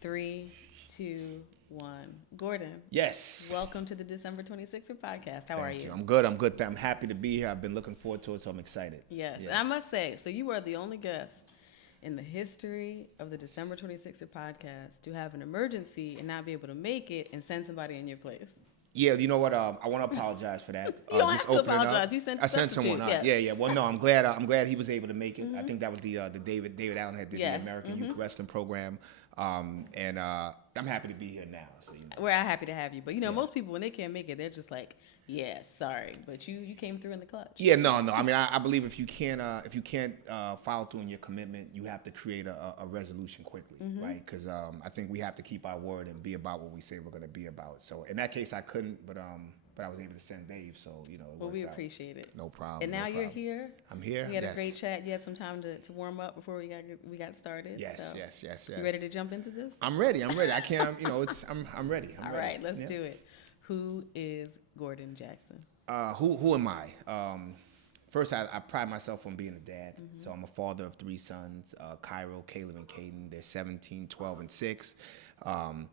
Three, two, one. Gordon, Yes. welcome to the December 26th podcast. How are Thank you? you. I'm good. I'm good. I'm happy to be here. I've been looking forward to it, so I'm excited. Yes. Yes. And I must say, so you are the only guest in the history of the December 26th podcast to have an emergency and not be able to make it and send somebody in your place. Yeah, you know what? I want to apologize for that. You don't Just have to open it up. apologize. You sent I sent substitute, someone. yes. Yeah, yeah. Well, no, I'm glad. I'm glad he was able to make it. I think that was the David Allen had did Yes. the American Youth Wrestling Program, and I'm happy to be here now. So We're happy to have you. But, most people, when they can't make it, they're just like, yeah, sorry. But you came through in the clutch. Yeah, no. I mean, I believe if you can't follow through on your commitment, you have to create a resolution quickly, right? Because I think we have to keep our word and be about what we say we're going to be about. So in that case, I couldn't, but I was able to send Dave. So it Well, we worked out. appreciate it. No problem. And now no you're problem. here. I'm here. We had yes. a great chat. You had some time to warm up before we got started. Yes, so yes. You ready to jump into this? I'm ready. I can't. I'm ready. All ready. right, let's do it. Who is Gordon Jackson? Who am I? First, I pride myself on being a dad. So I'm a father of three sons, Cairo, Caleb, and Caden. They're 17, 12, and 6. I'm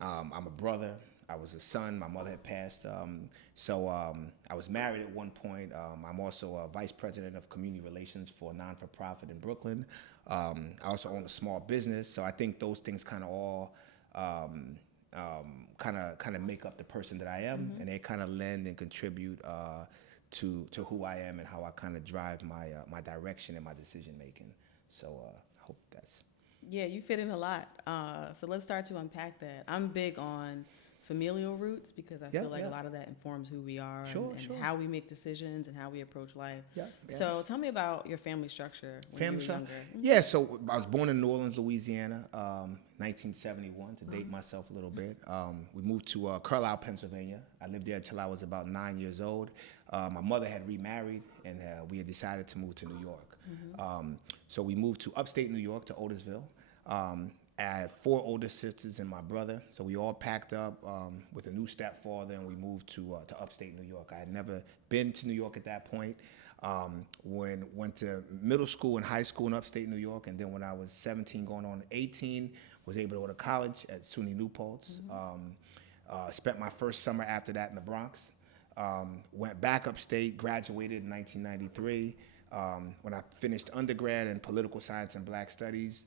a brother. I was a son. My mother had passed. I was married at one point. I'm also a vice president of community relations for a non-for-profit in Brooklyn. I also own a small business. So I think those things kind of all kind of make up the person that I am, and they kind of lend and contribute to who I am and how I kind of drive my direction and my decision making. So I hope that's. Yeah, you fit in a lot. So let's start to unpack that. I'm big on familial roots because I feel like a lot of that informs who we are and how we make decisions and how we approach life. Yeah. So tell me about your family structure when you were younger. Yeah, so I was born in New Orleans, Louisiana, 1971, to date myself a little bit. We moved to Carlisle, Pennsylvania. I lived there until I was about 9 years old. My mother had remarried, and we had decided to move to New York. So we moved to upstate New York, to Otisville. I had 4 older sisters and my brother, so we all packed up with a new stepfather, and we moved to upstate New York. I had never been to New York at that point. Went to middle school and high school in upstate New York, and then when I was 17, going on 18, was able to go to college at SUNY New Paltz. Spent my first summer after that in the Bronx. Went back upstate, graduated in 1993. When I finished undergrad in political science and black studies,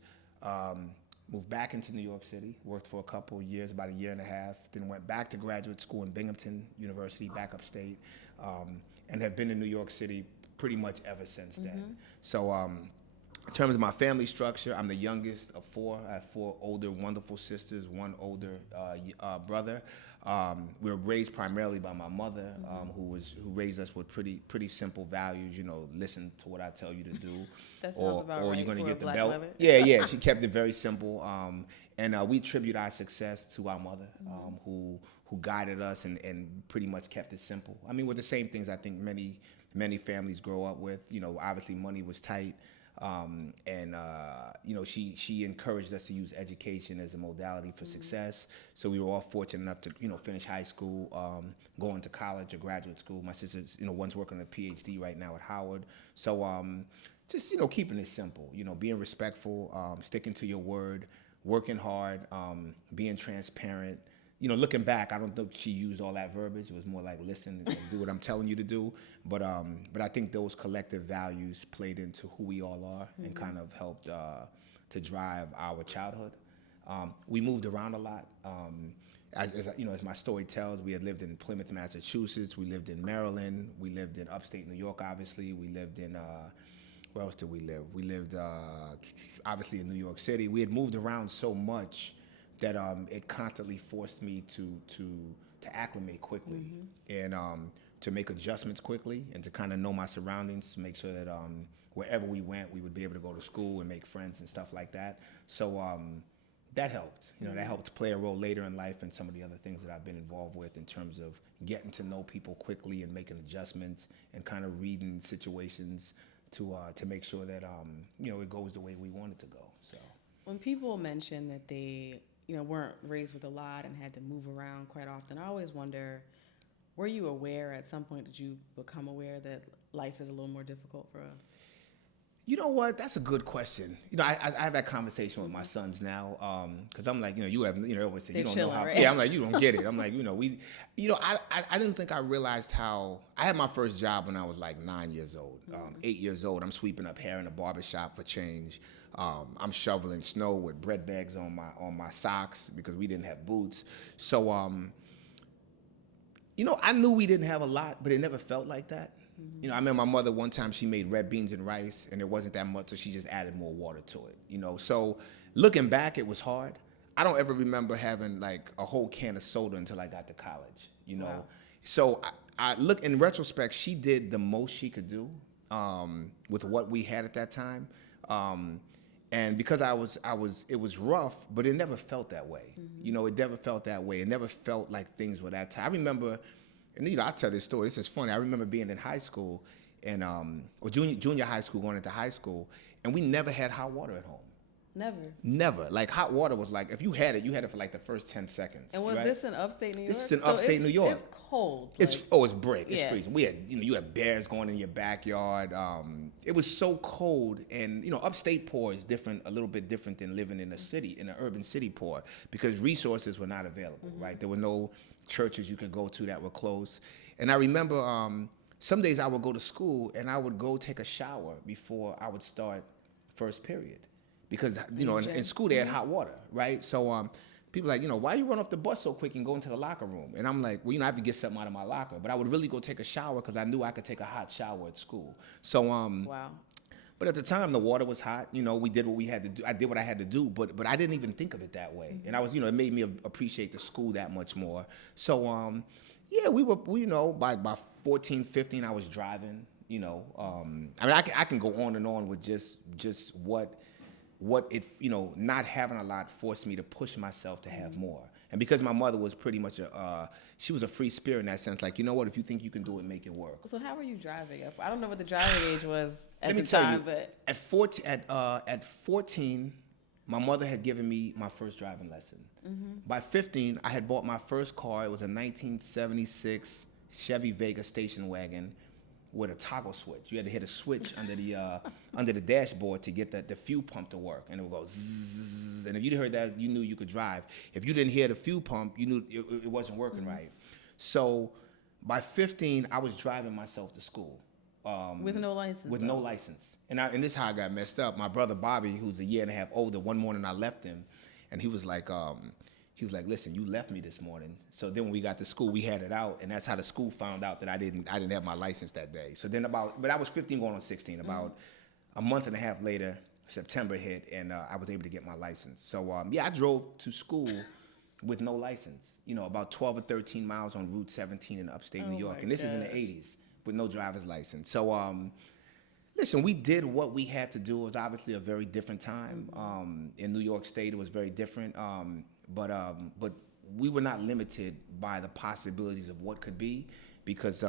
moved back into New York City, worked for a couple of years, about a year and a half, then went back to graduate school in Binghamton University, back upstate, and have been in New York City pretty much ever since then. So in terms of my family structure, I'm the youngest of 4. I have 4 older, wonderful sisters, 1 older brother. We were raised primarily by my mother, who raised us with pretty simple values. Listen to what I tell you to do, That sounds about or right you're going to for get a the black belt. mother. Yeah. She kept it very simple, and we attribute our success to our mother, who guided us and pretty much kept it simple. I mean, with the same things I think many families grow up with. Obviously money was tight. She encouraged us to use education as a modality for success. So we were all fortunate enough to, finish high school, go into college or graduate school. My sister's, one's working on a PhD right now at Howard. So just, keeping it simple, being respectful, sticking to your word, working hard, being transparent. Looking back, I don't think she used all that verbiage. It was more like, listen and do what I'm telling you to do. But I think those collective values played into who we all are and kind of helped to drive our childhood. We moved around a lot. As my story tells, we had lived in Plymouth, Massachusetts. We lived in Maryland. We lived in upstate New York, obviously. We lived in, where else did we live? We lived, obviously, in New York City. We had moved around so much that it constantly forced me to acclimate quickly and to make adjustments quickly and to kind of know my surroundings, to make sure that wherever we went, we would be able to go to school and make friends and stuff like that. So that helped. That helped play a role later in life and some of the other things that I've been involved with in terms of getting to know people quickly and making adjustments and kind of reading situations to make sure that it goes the way we want it to go. So When people mention that they weren't raised with a lot and had to move around quite often, I always wonder, were you aware at some point, did you become aware that life is a little more difficult for us? You know what? That's a good question. You know, I have that conversation with my sons now, because I'm like, you have, they always say, They're you don't chilling, know how. right? Yeah, I'm like, you don't get it. I'm like, I didn't think I realized how. I had my first job when I was like 9 years old, 8 years old. I'm sweeping up hair in a barbershop for change. I'm shoveling snow with bread bags on my socks because we didn't have boots. So, I knew we didn't have a lot, but it never felt like that. I remember my mother one time, she made red beans and rice, and it wasn't that much, so she just added more water to it, So looking back, it was hard. I don't ever remember having like a whole can of soda until I got to college, Wow. So I look, in retrospect, she did the most she could do with what we had at that time. And because it was rough, but it never felt that way. It never felt that way. It never felt like things were that tight. I remember, and I tell this story. This is funny. I remember being in high school, and or junior high school, going into high school, and we never had hot water at home. Never. Like hot water was like, if you had it for like the first 10 seconds. And was this in upstate New York? This is in upstate New York. It's cold. It's brick. It's freezing. We had, you had bears going in your backyard. It was so cold, and upstate poor is different, a little bit different than living in a city, in an urban city poor, because resources were not available, right? There were no churches you could go to that were close. And I remember some days I would go to school and I would go take a shower before I would start first period. Because, in school they had hot water, right? So people are like, why you run off the bus so quick and go into the locker room? And I'm like, well, I have to get something out of my locker. But I would really go take a shower because I knew I could take a hot shower at school. So, wow. But at the time, the water was hot. We did what we had to do. I did what I had to do, but I didn't even think of it that way. And I was, it made me appreciate the school that much more. So, yeah, we by 14, 15, I was driving, I can go on and on with just what it, not having a lot forced me to push myself to have more. And because my mother was pretty much she was a free spirit in that sense, like, what, if you think you can do it, make it work. So how were you driving? I don't know what the driving age was at the time, but at 14, my mother had given me my first driving lesson. By 15, I had bought my first car. It was a 1976 Chevy Vega station wagon with a toggle switch. You had to hit a switch under the dashboard to get the fuel pump to work, and it would go zzz. And if you heard that, you knew you could drive. If you didn't hear the fuel pump, you knew it wasn't working right. So by 15, I was driving myself to school. With no license? With no license. And this is how I got messed up. My brother Bobby, who's a year and a half older, one morning I left him, and he was like, listen, you left me this morning. So then when we got to school, we had it out, and that's how the school found out that I didn't have my license that day. So then but I was 15 going on 16. About a month and a half later, September hit, and I was able to get my license. So I drove to school with no license, about 12 or 13 miles on Route 17 in upstate New York. And this is in the 80s with no driver's license. So listen, we did what we had to do. It was obviously a very different time. In New York State, it was very different. But we were not limited by the possibilities of what could be, because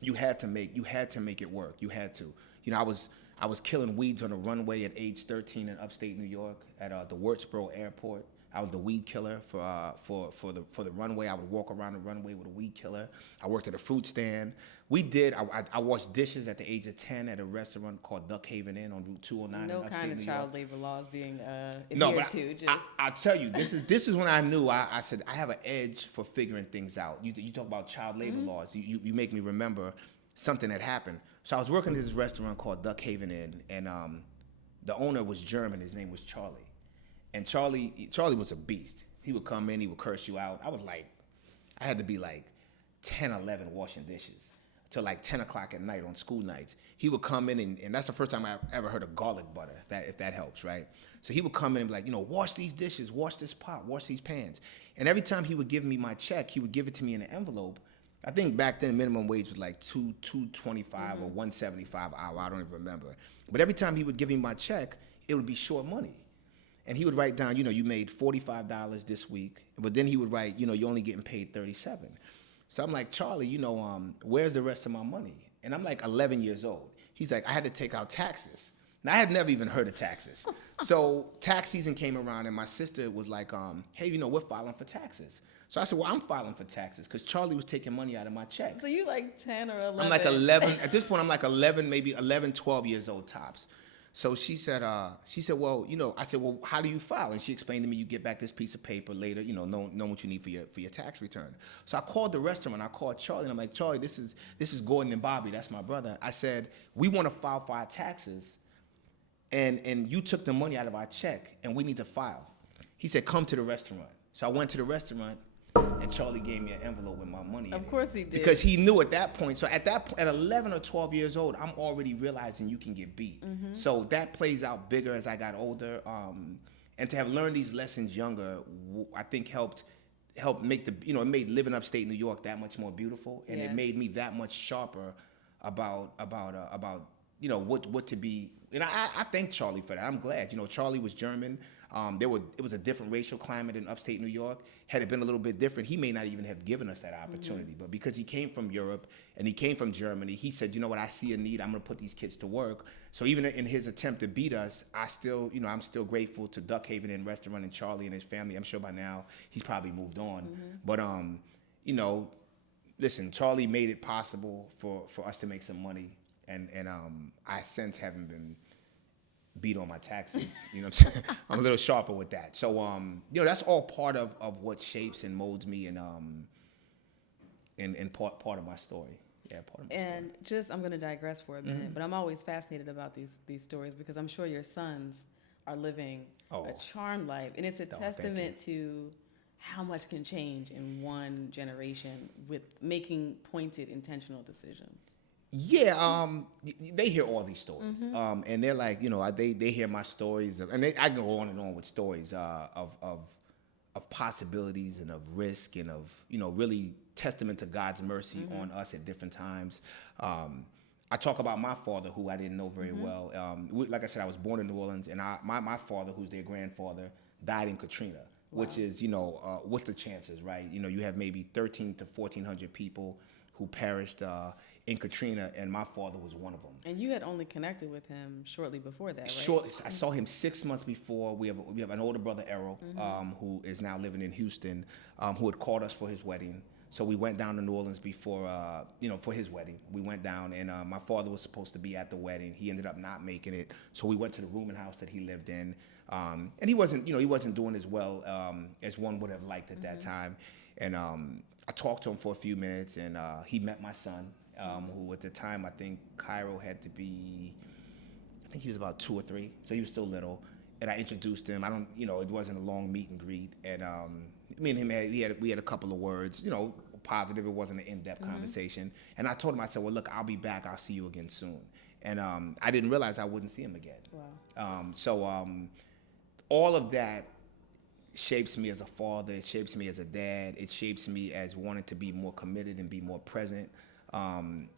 you had to make it work. You had to. I was killing weeds on a runway at age 13 in upstate New York at the Wurtsboro Airport. I was the weed killer for the runway. I would walk around the runway with a weed killer. I worked at a fruit stand. I washed dishes at the age of 10 at a restaurant called Duck Haven Inn on Route 209 in upstate New York. No kind of child labor laws being adhered to. I'll tell you, this is when I knew. I said, I have an edge for figuring things out. You talk about child labor laws. You make me remember something that happened. So I was working at this restaurant called Duck Haven Inn, and the owner was German. His name was Charlie. And Charlie was a beast. He would come in, he would curse you out. I had to be like 10, 11 washing dishes till like 10 o'clock at night on school nights. He would come in, and that's the first time I ever heard of garlic butter, if that helps, right? So he would come in and be like, wash these dishes, wash this pot, wash these pans. And every time he would give me my check, he would give it to me in an envelope. I think back then minimum wage was like $2.25 or $1.75 an hour. I don't even remember. But every time he would give me my check, it would be short money. And he would write down, you made $45 this week. But then he would write, you're only getting paid $37. So I'm like, Charlie, where's the rest of my money? And I'm like 11 years old. He's like, I had to take out taxes. Now, I had never even heard of taxes. So tax season came around, and my sister was like, hey, we're filing for taxes. So I said, well, I'm filing for taxes because Charlie was taking money out of my check. So you like 10 or 11? I'm like 11. At this point, I'm like 11, maybe 11, 12 years old tops. So she said, well, I said, well, how do you file? And she explained to me, you get back this piece of paper later, know what you need for your tax return. So I called the restaurant. I called Charlie, and I'm like, Charlie, this is Gordon and Bobby. That's my brother. I said, we want to file for our taxes, and you took the money out of our check, and we need to file. He said, come to the restaurant. So I went to the restaurant, and Charlie gave me an envelope with my money in it. Of course he did. Because he knew at that point. So at that point, at 11 or 12 years old, I'm already realizing you can get beat. Mm-hmm. So that plays out bigger as I got older. And to have learned these lessons younger, I think helped make it made living upstate New York that much more beautiful. And it made me that much sharper about what to be. And I thank Charlie for that. I'm glad. Charlie was German. It was a different racial climate in upstate New York. Had it been a little bit different, he may not even have given us that opportunity. Mm-hmm. But because he came from Europe and he came from Germany, he said, you know what, I see a need, I'm gonna put these kids to work. So even in his attempt to beat us, I'm still grateful to Duck Haven Inn Restaurant and Charlie and his family. I'm sure by now he's probably moved on. Mm-hmm. But listen, Charlie made it possible for us to make some money, and I since haven't been beat on my taxes. You know what I'm saying? I'm a little sharper with that. So that's all part of what shapes and molds me and part of my story. Yeah, part of my story. I'm gonna digress for a minute, but I'm always fascinated about these stories because I'm sure your sons are living a charmed life, and it's a testament to how much can change in one generation with making pointed, intentional decisions. Yeah, they hear all these stories, and they're like, they hear my stories, I go on and on with stories of possibilities and of risk and of really testament to God's mercy on us at different times. I talk about my father, who I didn't know very well. Like I said, I was born in New Orleans, and my father, who's their grandfather, died in Katrina. Wow. Which is, what's the chances, right? You have maybe 1,300 to 1,400 people who perished in Katrina, and my father was one of them. And you had only connected with him shortly before that, right? Shortly, I saw him 6 months before. We have an older brother, Errol, who is now living in Houston, who had called us for his wedding. So we went down to New Orleans before, for his wedding. We went down, and my father was supposed to be at the wedding. He ended up not making it, so we went to the rooming house that he lived in, and he wasn't doing as well as one would have liked at that time. And I talked to him for a few minutes, and he met my son, who at the time I think Cairo had to be, I think he was about 2 or 3, so he was still little. And I introduced him. It wasn't a long meet and greet. And me and him we had a couple of words, positive. It wasn't an in-depth conversation. And I told him, I said, well, look, I'll be back. I'll see you again soon. And I didn't realize I wouldn't see him again. Wow. So all of that shapes me as a father. It shapes me as a dad. It shapes me as wanting to be more committed and be more present. And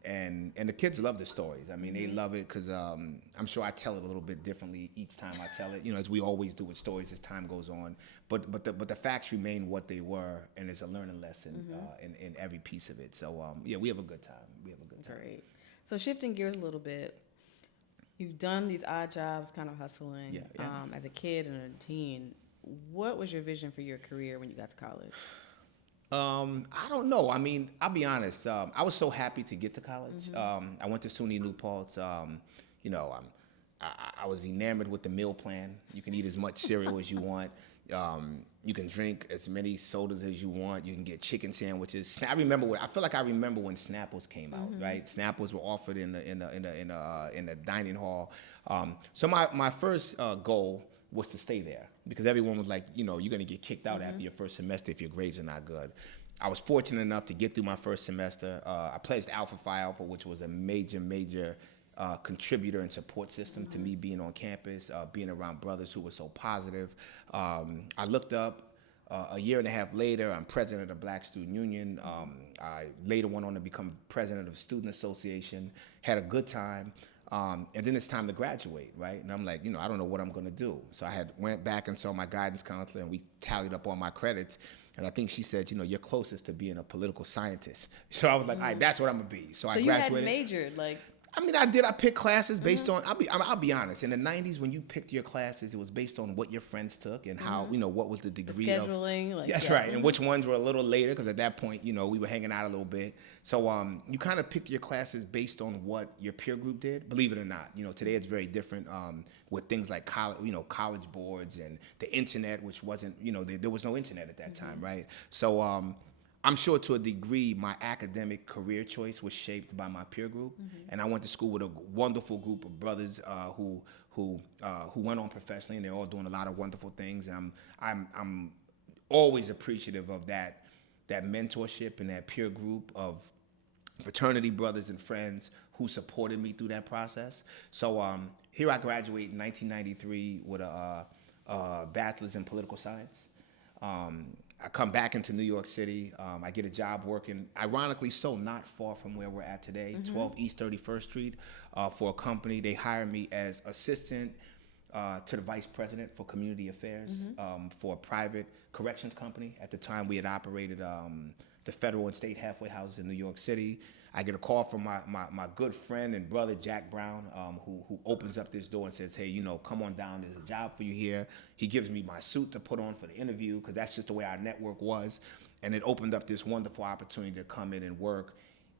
the kids love the stories. I mean, they love it because I'm sure I tell it a little bit differently each time I tell it. As we always do with stories as time goes on. But the facts remain what they were, and it's a learning lesson in every piece of it. So we have a good time. Great. So shifting gears a little bit, you've done these odd jobs, kind of hustling as a kid and a teen. What was your vision for your career when you got to college? I don't know. I mean, I'll be honest. I was so happy to get to college. I went to SUNY New Paltz. I was enamored with the meal plan. You can eat as much cereal as you want. You can drink as many sodas as you want. You can get chicken sandwiches. I feel like I remember when Snapples came out, right? Snapples were offered in the dining hall. So my first goal was to stay there because everyone was like, you're going to get kicked out after your first semester if your grades are not good. I was fortunate enough to get through my first semester. I pledged Alpha Phi Alpha, which was a major contributor and support system to me being on campus, being around brothers who were so positive. I looked up. A year and a half later, I'm president of the Black Student Union. I later went on to become president of the Student Association, had a good time. And then it's time to graduate, right? And I'm like, I don't know what I'm going to do. So I went back and saw my guidance counselor, and we tallied up all my credits. And I think she said, you're closest to being a political scientist. So I was like, all right, that's what I'm going to be. So I graduated. You had majored, I mean, I did. I picked classes based on. I'll be honest. In the '90s, when you picked your classes, it was based on what your friends took and how what was the degree the scheduling, of. That's right, and which ones were a little later because at that point, we were hanging out a little bit. So you kind of picked your classes based on what your peer group did. Believe it or not, today it's very different with things like college boards and the internet, which wasn't. There was no internet at that time, right? So. I'm sure to a degree my academic career choice was shaped by my peer group, and I went to school with a wonderful group of brothers who went on professionally, and they're all doing a lot of wonderful things. And I'm always appreciative of that mentorship and that peer group of fraternity brothers and friends who supported me through that process. So here I graduate in 1993 with a bachelor's in political science. I come back into New York City. I get a job working, ironically so, not far from where we're at today, 12 East 31st Street, for a company. They hire me as assistant to the vice president for community affairs for a private corrections company. At the time, we had operated the federal and state halfway houses in New York City. I get a call from my good friend and brother, Jack Brown, who opens up this door and says, hey, come on down. There's a job for you here. He gives me my suit to put on for the interview because that's just the way our network was. And it opened up this wonderful opportunity to come in and work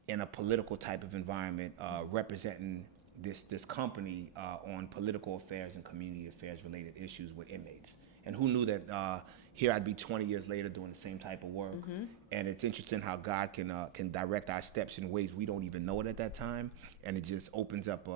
in a political type of environment, representing this company on political affairs and community affairs related issues with inmates. And who knew that here I'd be 20 years later doing the same type of work. And it's interesting how God can direct our steps in ways we don't even know it at that time. And it just opens up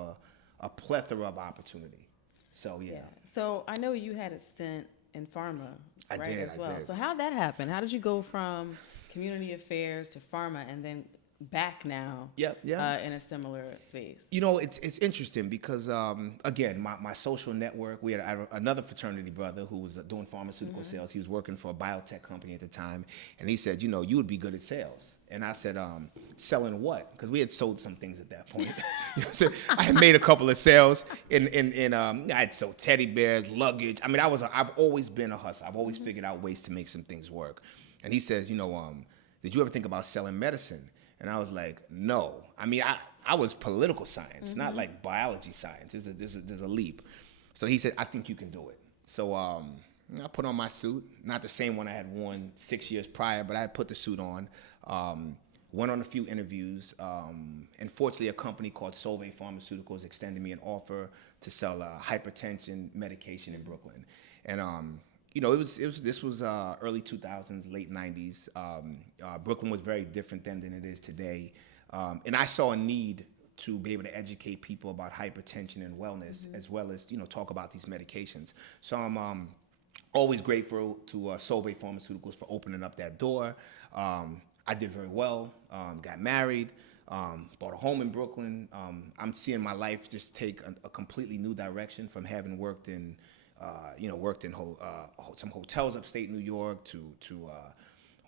a plethora of opportunity. So, yeah. So I know you had a stint in Pharma, I did. So how'd that happen? How did you go from community affairs to Pharma and then back now in a similar space? It's interesting because, again, my social network, we had another fraternity brother who was doing pharmaceutical sales. He was working for a biotech company at the time. And he said, you would be good at sales. And I said, selling what? Because we had sold some things at that point. So I had made a couple of sales I had sold teddy bears, luggage. I mean, I've always been a hustler. I've always figured out ways to make some things work. And he says, did you ever think about selling medicine? And I was like, no. I mean, I was political science, not like biology science. There's a leap. So he said, I think you can do it. So I put on my suit, not the same one I had worn 6 years prior, but I put the suit on, went on a few interviews. And fortunately, a company called Solvay Pharmaceuticals extended me an offer to sell hypertension medication in Brooklyn. And this was early 2000s, late 90s. Brooklyn was very different then than it is today. And I saw a need to be able to educate people about hypertension and wellness, as well as, talk about these medications. So I'm always grateful to Solvay Pharmaceuticals for opening up that door. I did very well, got married, bought a home in Brooklyn. I'm seeing my life just take a completely new direction from having worked in some hotels upstate New York to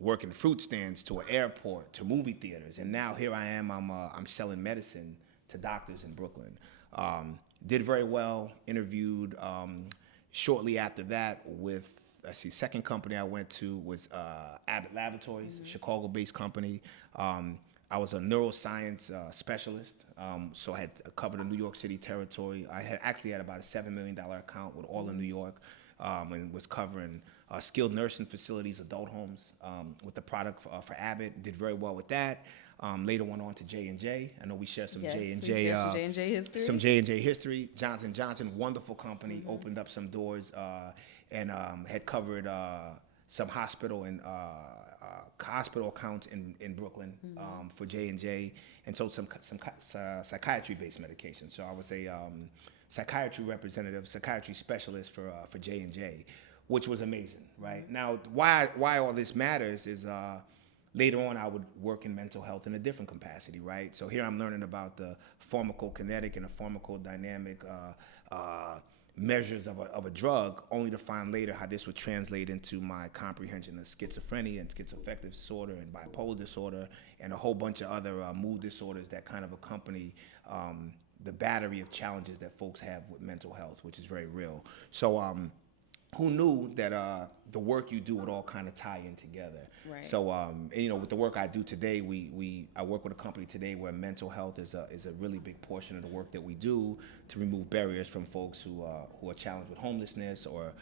working fruit stands to an airport to movie theaters, and now here I am. I'm selling medicine to doctors in Brooklyn. Did very well. Interviewed shortly after that with second company I went to was Abbott Laboratories, a Chicago-based company. I was a neuroscience specialist, so I had covered the New York City territory. I had about a $7 million account with all of New York, and was covering skilled nursing facilities, adult homes, with the product for Abbott. Did very well with that. Later went on to J&J. I know we share some J&J history. Some J&J history. Johnson & Johnson, wonderful company, opened up some doors, and had covered some hospital accounts in Brooklyn for J&J, and sold some psychiatry-based medications. So I was a psychiatry representative, psychiatry specialist for J&J, which was amazing, right? Now, why all this matters is later on I would work in mental health in a different capacity, right? So here I'm learning about the pharmacokinetic and the pharmacodynamic measures of a drug, only to find later how this would translate into my comprehension of schizophrenia and schizoaffective disorder and bipolar disorder and a whole bunch of other mood disorders that kind of accompany the battery of challenges that folks have with mental health, which is very real. So who knew that the work you do would all kind of tie in together. Right. So you know, with the work I do today, I work with a company today where mental health is a really big portion of the work that we do to remove barriers from folks who are challenged with homelessness or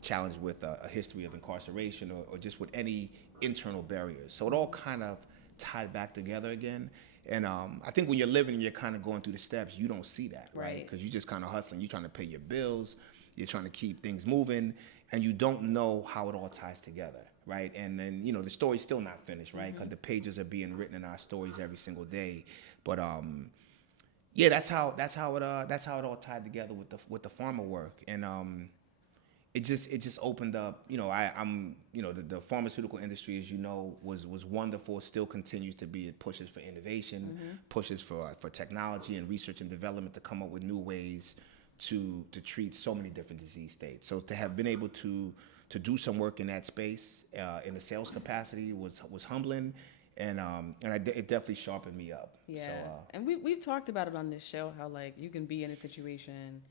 challenged with a history of incarceration or just with any internal barriers. So it all kind of tied back together again. And I think when you're living and you're kind of going through the steps, you don't see that, right? Because you're just kind of hustling. You're trying to pay your bills. You're trying to keep things moving, and you don't know how it all ties together, right? And then, you know, the story's still not finished, right? Because the pages are being written in our stories every single day. But yeah, that's how it all tied together with the Pharma work, and it just opened up. You know, I'm you know, the pharmaceutical industry, as you know, was wonderful. Still continues to be. It pushes for innovation, pushes for technology and research and development to come up with new ways to treat so many different disease states. So to have been able to do some work in that space in a sales capacity was humbling, and it definitely sharpened me up. Yeah, so, and we've talked about it on this show, how like you can be in a situation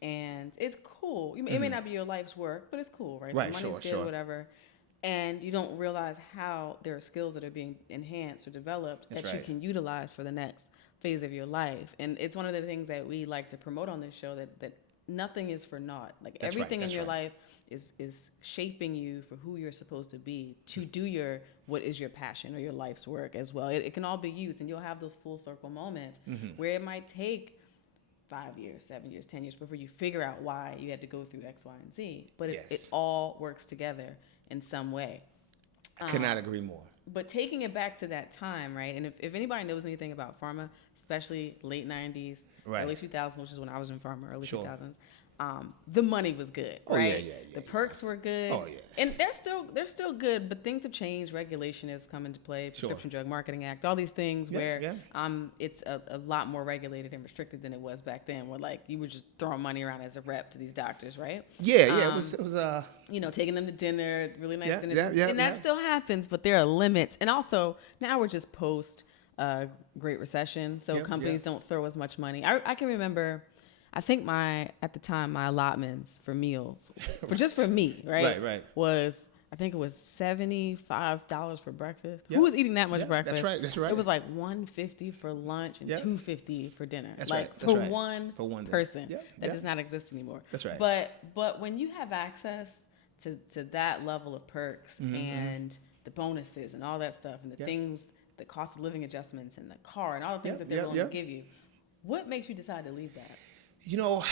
and it's cool. It may not be your life's work, but it's cool, right? Right, the money's sure. whatever. And you don't realize how there are skills that are being enhanced or developed that you can utilize for the next phase of your life. And it's one of the things that we like to promote on this show, that nothing is for naught. Like everything in your life is shaping you for who you're supposed to be, to do what is your passion or your life's work as well. It can all be used, and you'll have those full circle moments where it might take 5 years, 7 years, 10 years before you figure out why you had to go through X, Y, and Z. But it all works together in some way. I cannot agree more. But taking it back to that time, right? And if anybody knows anything about Pharma, especially late 90s, early 2000s, which is when I was in Pharma, early 2000s, the money was good, right? Yeah. The perks were good. Oh, yeah. And they're still good, but things have changed. Regulation has come into play, Prescription Drug Marketing Act, all these things where it's a lot more regulated and restricted than it was back then, where like you were just throwing money around as a rep to these doctors, right? It was you know, taking them to dinner, really nice dinners. And that still happens, but there are limits. And also, now we're just post Great Recession, so companies don't throw as much money. I can remember, I think at the time, my allotments for meals, for me, right, was, I think it was $75 for breakfast. Who was eating that much breakfast? That's right. It was like $150 for lunch and $250 for dinner. That's like right. One person. That does not exist anymore. That's right. But when you have access to that level of perks and the bonuses and all that stuff and the things, the cost of living adjustments and the car and all the things that they're willing to give you, what makes you decide to leave that? You know,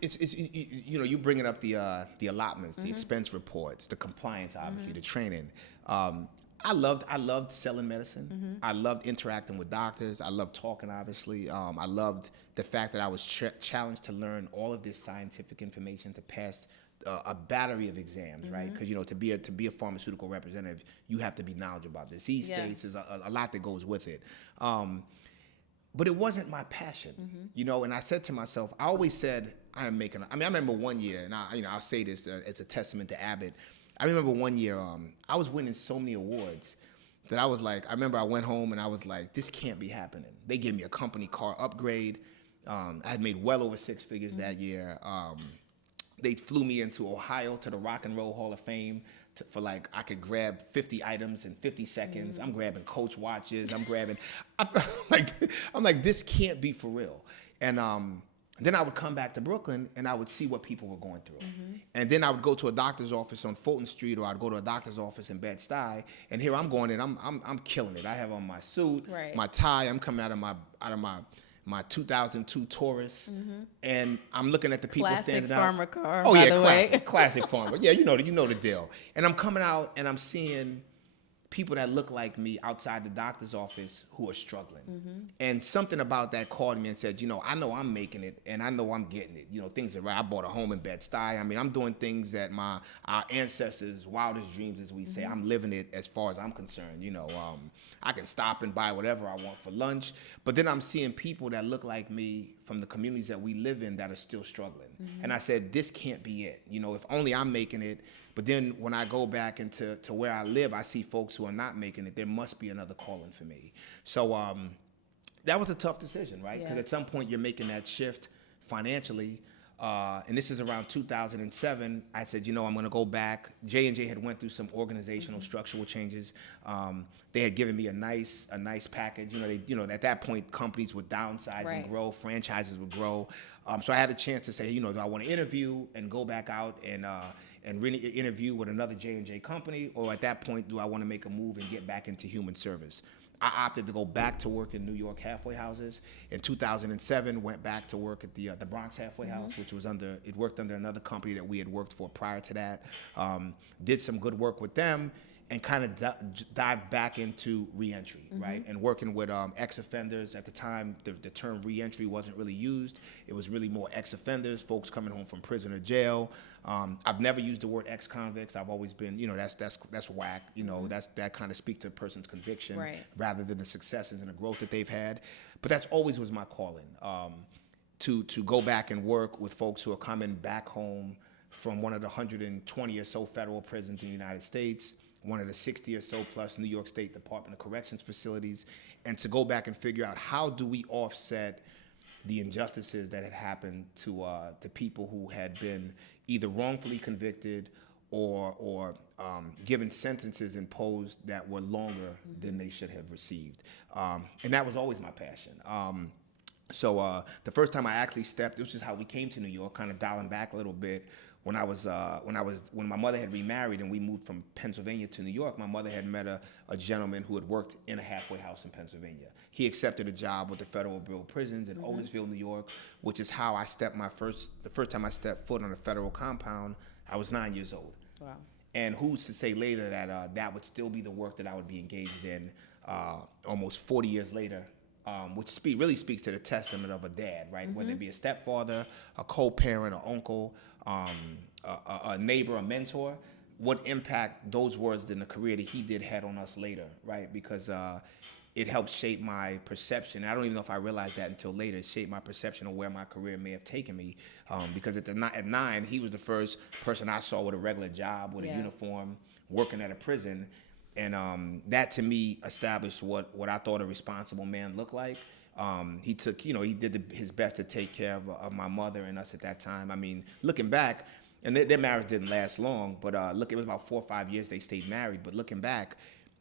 it's you know, you bringing up the allotments, the expense reports, the compliance, obviously, the training. I loved selling medicine. I loved interacting with doctors. I loved talking, obviously. I loved the fact that I was challenged to learn all of this scientific information to pass a battery of exams, right? Because, you know, to be a pharmaceutical representative, you have to be knowledgeable about disease states. There's a lot that goes with it. But it wasn't my passion, you know. And I said to myself, I always said, I remember one year, and I'll say this as a testament to Abbott. I remember one year, I was winning so many awards that I was like, I remember I went home and I was like, this can't be happening. They gave me a company car upgrade. I had made well over six figures that year. They flew me into Ohio to the Rock and Roll Hall of Fame for like, I could grab 50 items in 50 seconds. I'm grabbing Coach watches. I'm like, this can't be for real. And then I would come back to Brooklyn and I would see what people were going through. And then I would go to a doctor's office on Fulton Street, or I'd go to a doctor's office in Bed-Stuy, and here I'm going in, I'm killing it. I have on my suit, my tie. I'm coming out of my 2002 Taurus, and I'm looking at the people standing out. Classic Pharma car. Oh by yeah, the way. classic Pharma. Yeah, you know the deal. And I'm coming out and I'm seeing people that look like me outside the doctor's office who are struggling. And something about that called me and said, you know I'm making it, and I know I'm getting it. You know, things are right. I bought a home in Bed-Stuy. I mean, I'm doing things that our ancestors' wildest dreams, as we say. I'm living it as far as I'm concerned. You know, I can stop and buy whatever I want for lunch, but then I'm seeing people that look like me from the communities that we live in that are still struggling. And I said, this can't be it. You know, if only I'm making it. But then when I go back into where I live, I see folks who are not making it. There must be another calling for me. So that was a tough decision, right? Because at some point you're making that shift financially. and this is around 2007, I said, I'm going to go back. J&J had went through some organizational structural changes. They had given me a nice package. At that point, companies would downsize and grow, franchises would grow. So I had a chance to say, do I want to interview and go back out and really interview with another J&J company, or at that point, do I want to make a move and get back into human service? I opted to go back to work in New York halfway houses. In 2007, went back to work at the Bronx halfway house, which worked under another company that we had worked for prior to that. Did some good work with them, and kind of dived back into reentry, right? And working with ex-offenders. At the time, the term reentry wasn't really used. It was really more ex-offenders, folks coming home from prison or jail. I've never used the word ex-convicts. I've always been, that's whack. That kind of speaks to a person's conviction rather than the successes and the growth that they've had. But that's always was my calling, to go back and work with folks who are coming back home from one of the 120 or so federal prisons in the United States, one of the 60 or so plus New York State Department of Corrections facilities, and to go back and figure out how do we offset the injustices that had happened to people who had been either wrongfully convicted or given sentences imposed that were longer than they should have received. And that was always my passion. So the first time I actually stepped, this is how we came to New York, kind of dialing back a little bit. When my mother had remarried and we moved from Pennsylvania to New York, my mother had met a gentleman who had worked in a halfway house in Pennsylvania. He accepted a job with the Federal Bureau of Prisons in Otisville, New York, which is how I stepped the first time I stepped foot on a federal compound. I was 9 years old. Wow. And who's to say later that that would still be the work that I would be engaged in almost 40 years later, which really speaks to the testament of a dad, right? Whether it be a stepfather, a co-parent, an uncle, a neighbor, a mentor, what impact those words and the career that he did had on us later, right? Because it helped shape my perception. I don't even know if I realized that until later. It shaped my perception of where my career may have taken me. Because at 9, he was the first person I saw with a regular job, with a uniform, working at a prison. And that to me established what I thought a responsible man looked like. He took, he did his best to take care of my mother and us at that time. I mean, looking back, and their marriage didn't last long, but look, it was about 4 or 5 years they stayed married. But looking back,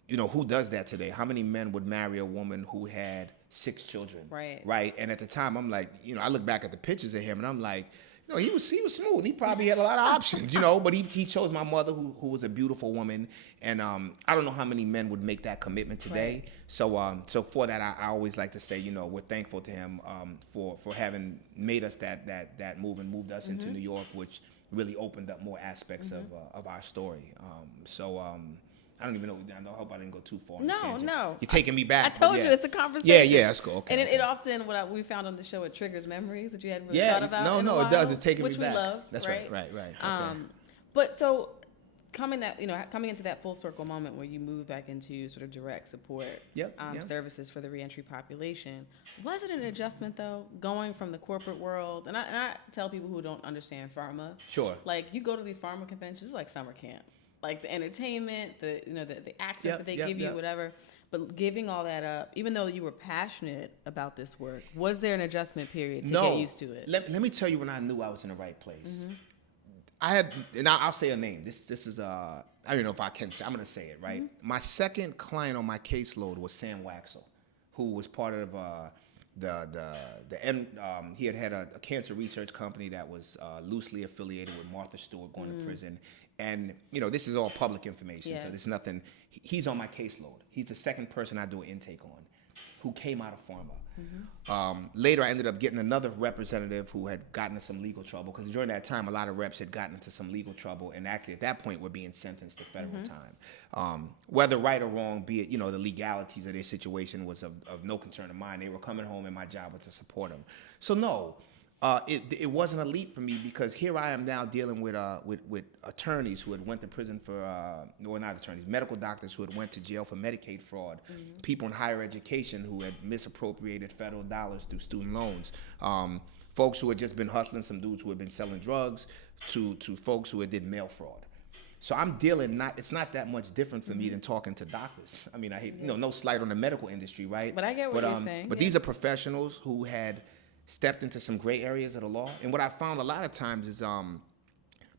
who does that today? How many men would marry a woman who had 6 children? Right. And at the time, I'm like, I look back at the pictures of him, and I'm like, he was smooth. He probably had a lot of options, but he chose my mother, who was a beautiful woman. And I don't know how many men would make that commitment today. So for that, I always like to say, we're thankful to him for having made us that move and moved us into New York, which really opened up more aspects of our story. I don't even know. I hope I didn't go too far. No. You're taking me back. I told you it's a conversation. Yeah, that's cool. Okay. And it often, we found on the show, it triggers memories that you hadn't really thought about. No, it does. It's taking me back. Which we love. That's right. Okay. But so coming into that full circle moment where you move back into sort of direct support services for the reentry population, was it an adjustment though, going from the corporate world? And I tell people who don't understand pharma, like you go to these pharma conventions, it's like summer camp. Like the entertainment, the access that they give you, whatever. But giving all that up, even though you were passionate about this work, was there an adjustment period to get used to it? Let me tell you when I knew I was in the right place. I had, and I'll say a name. This is I don't know if I can say. I'm going to say it, right? My second client on my caseload was Sam Waxel, who was part of he had a cancer research company that was loosely affiliated with Martha Stewart going to prison. And, this is all public information, so there's nothing. He's on my caseload. He's the second person I do an intake on who came out of Pharma. Later, I ended up getting another representative who had gotten into some legal trouble, because during that time, a lot of reps had gotten into some legal trouble, and actually at that point were being sentenced to federal time. Whether right or wrong, be it, the legalities of their situation was of no concern of mine. They were coming home, and my job was to support them. So no. It wasn't a leap for me, because here I am now dealing with attorneys who had went to prison for, not attorneys, medical doctors who had went to jail for Medicaid fraud, people in higher education who had misappropriated federal dollars through student loans, folks who had just been hustling, some dudes who had been selling drugs, to folks who had did mail fraud. So I'm dealing it's not that much different for me than talking to doctors. I mean, I hate, no slight on the medical industry, right? But I get what you're saying. But these are professionals who had stepped into some gray areas of the law. And what I found a lot of times is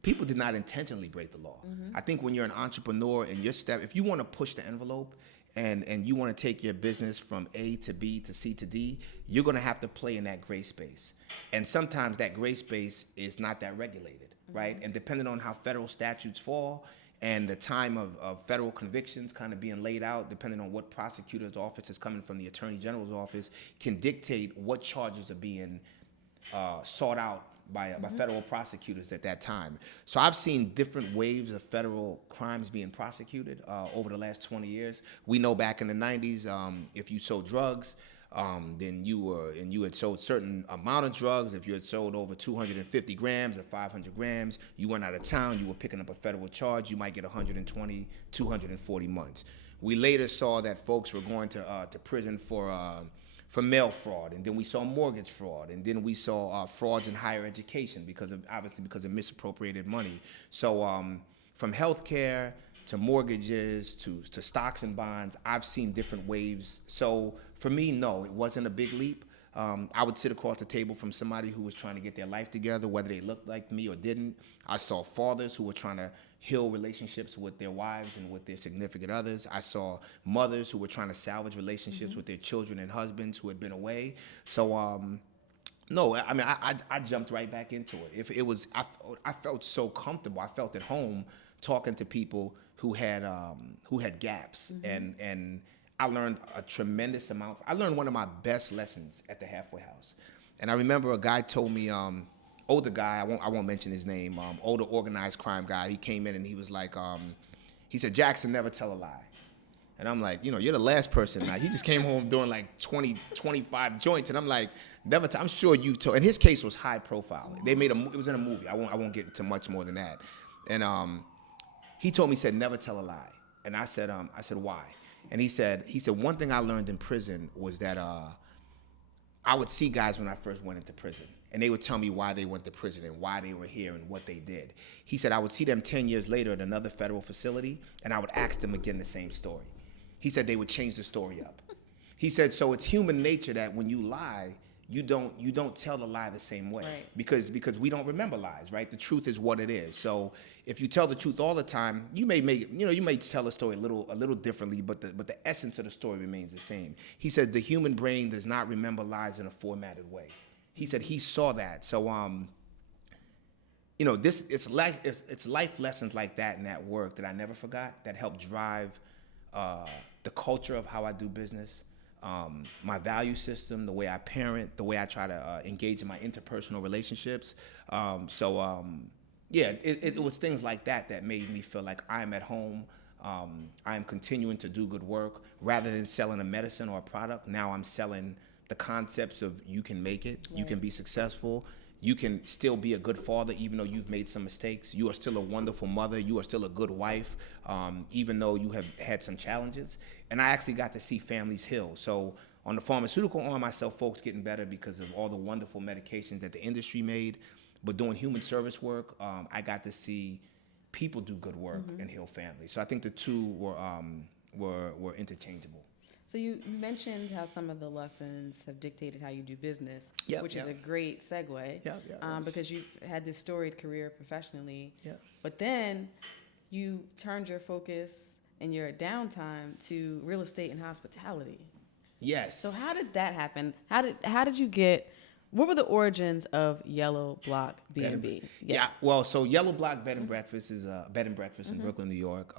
people did not intentionally break the law. I think when you're an entrepreneur and if you want to push the envelope and you want to take your business from A to B to C to D, you're going to have to play in that gray space. And sometimes that gray space is not that regulated, right? And depending on how federal statutes fall and the time of federal convictions kind of being laid out, depending on what prosecutor's office is coming from the attorney general's office, can dictate what charges are being sought out by federal prosecutors at that time. So I've seen different waves of federal crimes being prosecuted over the last 20 years. We know back in the 90s, if you sold drugs, then you had sold certain amount of drugs. If you had sold over 250 grams or 500 grams, you went out of town, you were picking up a federal charge, you might get 120, 240 months. We later saw that folks were going to prison for mail fraud, and then we saw mortgage fraud, and then we saw frauds in higher education because of misappropriated money. So from healthcare to mortgages to stocks and bonds, I've seen different waves. So for me, no, it wasn't a big leap. I would sit across the table from somebody who was trying to get their life together, whether they looked like me or didn't. I saw fathers who were trying to heal relationships with their wives and with their significant others. I saw mothers who were trying to salvage relationships with their children and husbands who had been away. So no, I mean, I jumped right back into it. If it was, I felt so comfortable. I felt at home talking to people who had gaps, and I learned a tremendous amount. I learned one of my best lessons at the halfway house, and I remember a guy told me, older guy, I won't mention his name, older organized crime guy. He came in and he was like, he said, "Jackson, never tell a lie." And I'm like, you're the last person. Now, he just came home doing like 20, 25 joints, and I'm like, I'm sure you've told. And his case was high profile. They made it was in a movie. I won't get into much more than that. And he told me, he said, "Never tell a lie." And I said, "Why?" And he said, one thing I learned in prison was that I would see guys when I first went into prison, and they would tell me why they went to prison and why they were here and what they did. He said, I would see them 10 years later at another federal facility, and I would ask them again the same story. He said they would change the story up. He said, so it's human nature that when you lie, you don't tell the lie the same way, right? Because we don't remember lies, right? The truth is what it is. So if you tell the truth all the time, you may tell a story a little differently, but the essence of the story remains the same. He said the human brain does not remember lies in a formatted way. He said he saw that. So it's life lessons like that and that work that I never forgot that helped drive the culture of how I do business. My value system, the way I parent, the way I try to engage in my interpersonal relationships. It was things like that made me feel like I'm at home. I am continuing to do good work. Rather than selling a medicine or a product, now I'm selling the concepts of you can make it, right. You can be successful, you can still be a good father even though you've made some mistakes. You are still a wonderful mother. You are still a good wife, even though you have had some challenges. And I actually got to see families heal. So on the pharmaceutical arm, I saw folks getting better because of all the wonderful medications that the industry made. But doing human service work, I got to see people do good work and heal families. So I think the two were interchangeable. So you mentioned how some of the lessons have dictated how you do business, which is a great segue, because you've had this storied career professionally, but then you turned your focus and your downtime to real estate and hospitality. Yes. So how did that happen? How did you get? What were the origins of Yellow Block B&B? Well, so Yellow Block Bed and Breakfast is a bed and breakfast in Brooklyn, New York.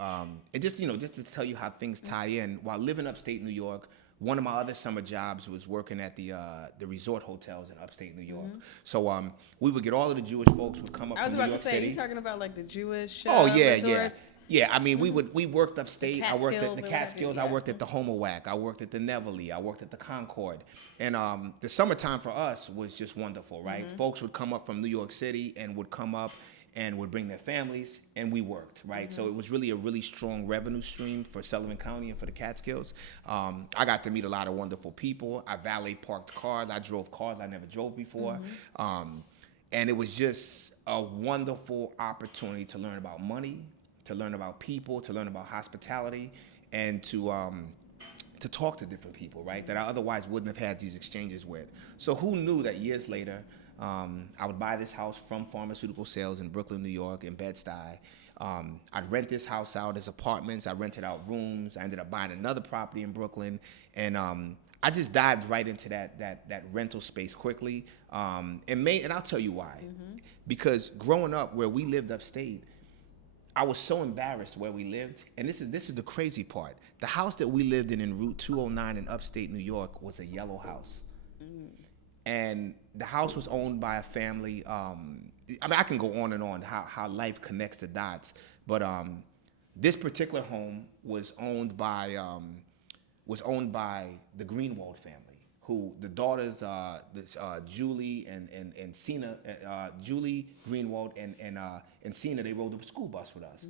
It just to tell you how things tie in. While living upstate New York, one of my other summer jobs was working at the resort hotels in upstate New York. So we would get all of the Jewish folks would come up from New York City. I was about to say, you talking about like the Jewish resorts? Yeah, I mean, we worked upstate. I worked at the Catskills. I worked at the Homowac. I worked at the Neverly. I worked at the Concord. And the summertime for us was just wonderful, right? Folks would come up from New York City and would come up and would bring their families, and we worked, right? So it was really a really strong revenue stream for Sullivan County and for the Catskills. I got to meet a lot of wonderful people. I valet parked cars. I drove cars I never drove before. And it was just a wonderful opportunity to learn about money, to learn about people, to learn about hospitality, and to to talk to different people, right? That I otherwise wouldn't have had these exchanges with. So who knew that years later, I would buy this house from Pharmaceutical Sales in Brooklyn, New York, in Bed-Stuy. I'd rent this house out as apartments. I rented out rooms. I ended up buying another property in Brooklyn, and I just dived right into that rental space quickly. And I'll tell you why. Because growing up where we lived upstate, I was so embarrassed where we lived, and this is the crazy part. The house that we lived in Route 209 in upstate New York was a yellow house, and the house was owned by a family. I mean, I can go on and on how life connects the dots, but this particular home was owned by the Greenwald family, who the daughters, Julie and Cena, Julie Greenwald and Cena, they rode the school bus with us.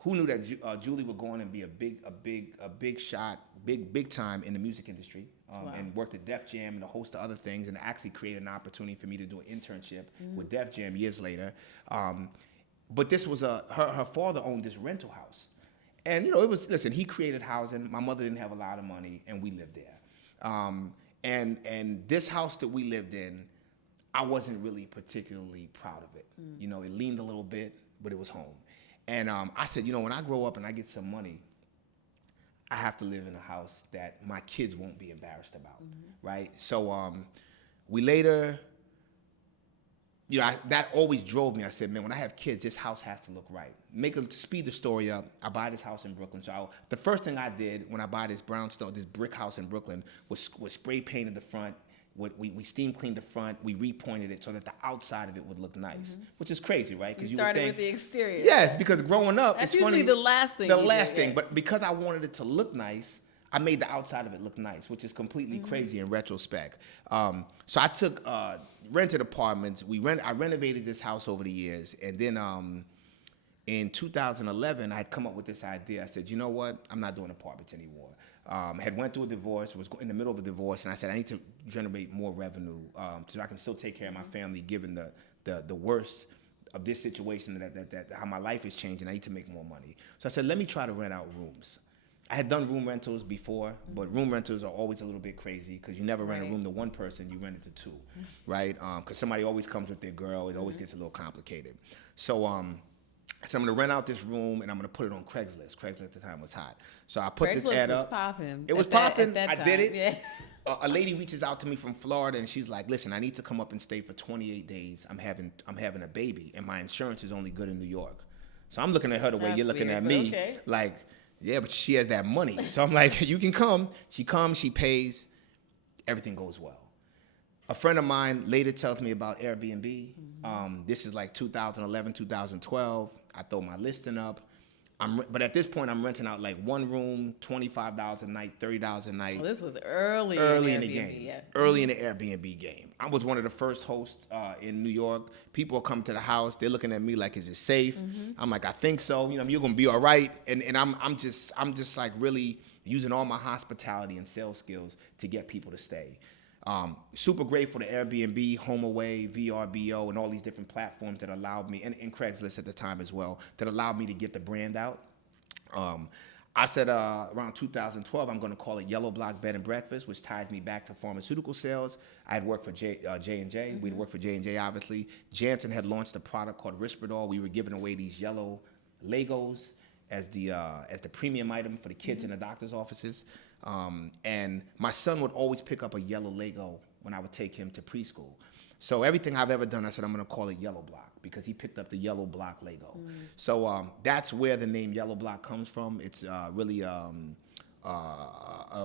Who knew that Julie would go on and be a big shot, big time in the music industry, and worked at Def Jam and a host of other things, and actually created an opportunity for me to do an internship with Def Jam years later. But this was her father owned this rental house. And listen, he created housing. My mother didn't have a lot of money, and we lived there. And this house that we lived in, I wasn't really particularly proud of it. It leaned a little bit, but it was home. And I said, when I grow up and I get some money, I have to live in a house that my kids won't be embarrassed about, right? So we later, that always drove me. I said, man, when I have kids, this house has to look right. To speed the story up, I buy this house in Brooklyn. So the first thing I did when I buy this brownstone, this brick house in Brooklyn, was spray painted the front. We steam cleaned the front. We repointed it so that the outside of it would look nice, which is crazy, right? Because you started with the exterior. Yes, because growing up, that's it's funny. That's usually the last thing. The last thing, but because I wanted it to look nice, I made the outside of it look nice, which is completely crazy in retrospect. So I took rented apartments. I renovated this house over the years, and then in 2011, I had come up with this idea. I said, you know what? I'm not doing apartments anymore. I had went through a divorce, was in the middle of a divorce, and I said I need to generate more revenue so I can still take care of my family, given the worst of this situation, that how my life is changing. I need to make more money. So I said, let me try to rent out rooms. I had done room rentals before, but room rentals are always a little bit crazy because you never rent a room to one person, you rent it to two, right? Because somebody always comes with their girl. It always gets a little complicated. So I said, I'm going to rent out this room, and I'm going to put it on Craigslist. Craigslist at the time was hot. So I put this ad up. Popping. It was popping. I did it. Yeah. A lady reaches out to me from Florida, and she's like, listen, I need to come up and stay for 28 days. I'm having a baby, and my insurance is only good in New York. So I'm looking at her the way you're looking at me. Okay. Like, yeah, but she has that money. So I'm like, you can come. She comes, she pays, everything goes well. A friend of mine later tells me about Airbnb. This is like 2011, 2012. I throw my listing up. But at this point, I'm renting out like one room, $25 a night, $30 a night. Well, this was early in the game. Yeah. Early in the Airbnb game. I was one of the first hosts in New York. People come to the house. They're looking at me like, is it safe? I'm like, I think so. You're going to be all right. And I'm just like really using all my hospitality and sales skills to get people to stay. Super grateful to Airbnb, HomeAway, VRBO, and all these different platforms that allowed me, and Craigslist at the time as well, that allowed me to get the brand out. I said around 2012, I'm going to call it Yellow Block Bed and Breakfast, which ties me back to pharmaceutical sales. I had worked for J&J. We'd worked for J&J, obviously. Janssen had launched a product called Risperdal. We were giving away these yellow Legos as the premium item for the kids in the doctor's offices. And my son would always pick up a yellow Lego when I would take him to preschool. So everything I've ever done, I said, I'm going to call it Yellow Block because he picked up the yellow block Lego. So that's where the name Yellow Block comes from. It's really a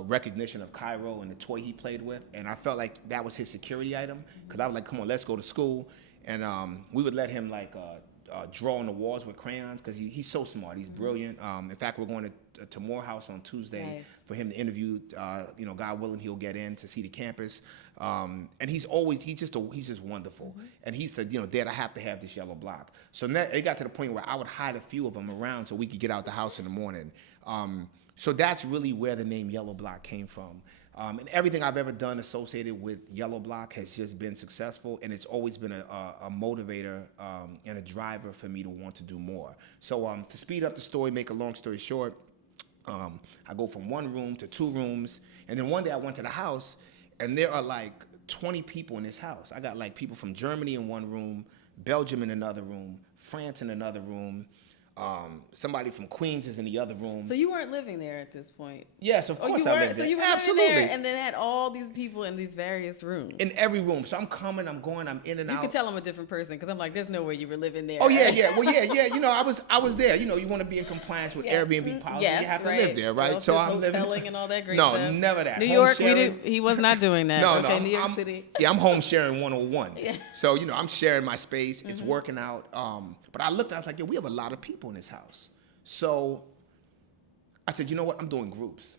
recognition of Cairo and the toy he played with. And I felt like that was his security item because I was like, come on, let's go to school. And we would let him like draw on the walls with crayons because he's so smart. He's brilliant. In fact, we're going to Morehouse on Tuesday for him to interview. God willing, he'll get in to see the campus. And he's just wonderful. And he said, Dad, I have to have this yellow block. So it got to the point where I would hide a few of them around so we could get out the house in the morning. So that's really where the name Yellow Block came from. And everything I've ever done associated with Yellow Block has just been successful, and it's always been a motivator and a driver for me to want to do more. So to speed up the story, make a long story short, I go from 1 room to 2 rooms, and then one day I went to the house, and there are like 20 people in this house. I got like people from Germany in 1 room, Belgium in another room, France in another room. Somebody from Queens is in the other room. So you weren't living there at this point? Yes, of course I lived there. So you were Absolutely. living there and then had all these people in these various rooms? In every room. So I'm coming, I'm going, I'm in and out. You could tell I'm a different person because I'm like, there's no way you were living there. Oh, yeah. Well, yeah. You know, I was there. You know, you want to be in compliance with Airbnb policy. Yes, you have to live there, right? Well, so I'm living. Hoteling and all that great no, stuff. never that. New Home York, sharing. he was not doing that. No, okay, no. New York City. Yeah, I'm home sharing 101. Yeah. So, you know, I'm sharing my space. It's working out. But I looked, I was like, we have a lot of people in this house. So I said, you know what? I'm doing groups.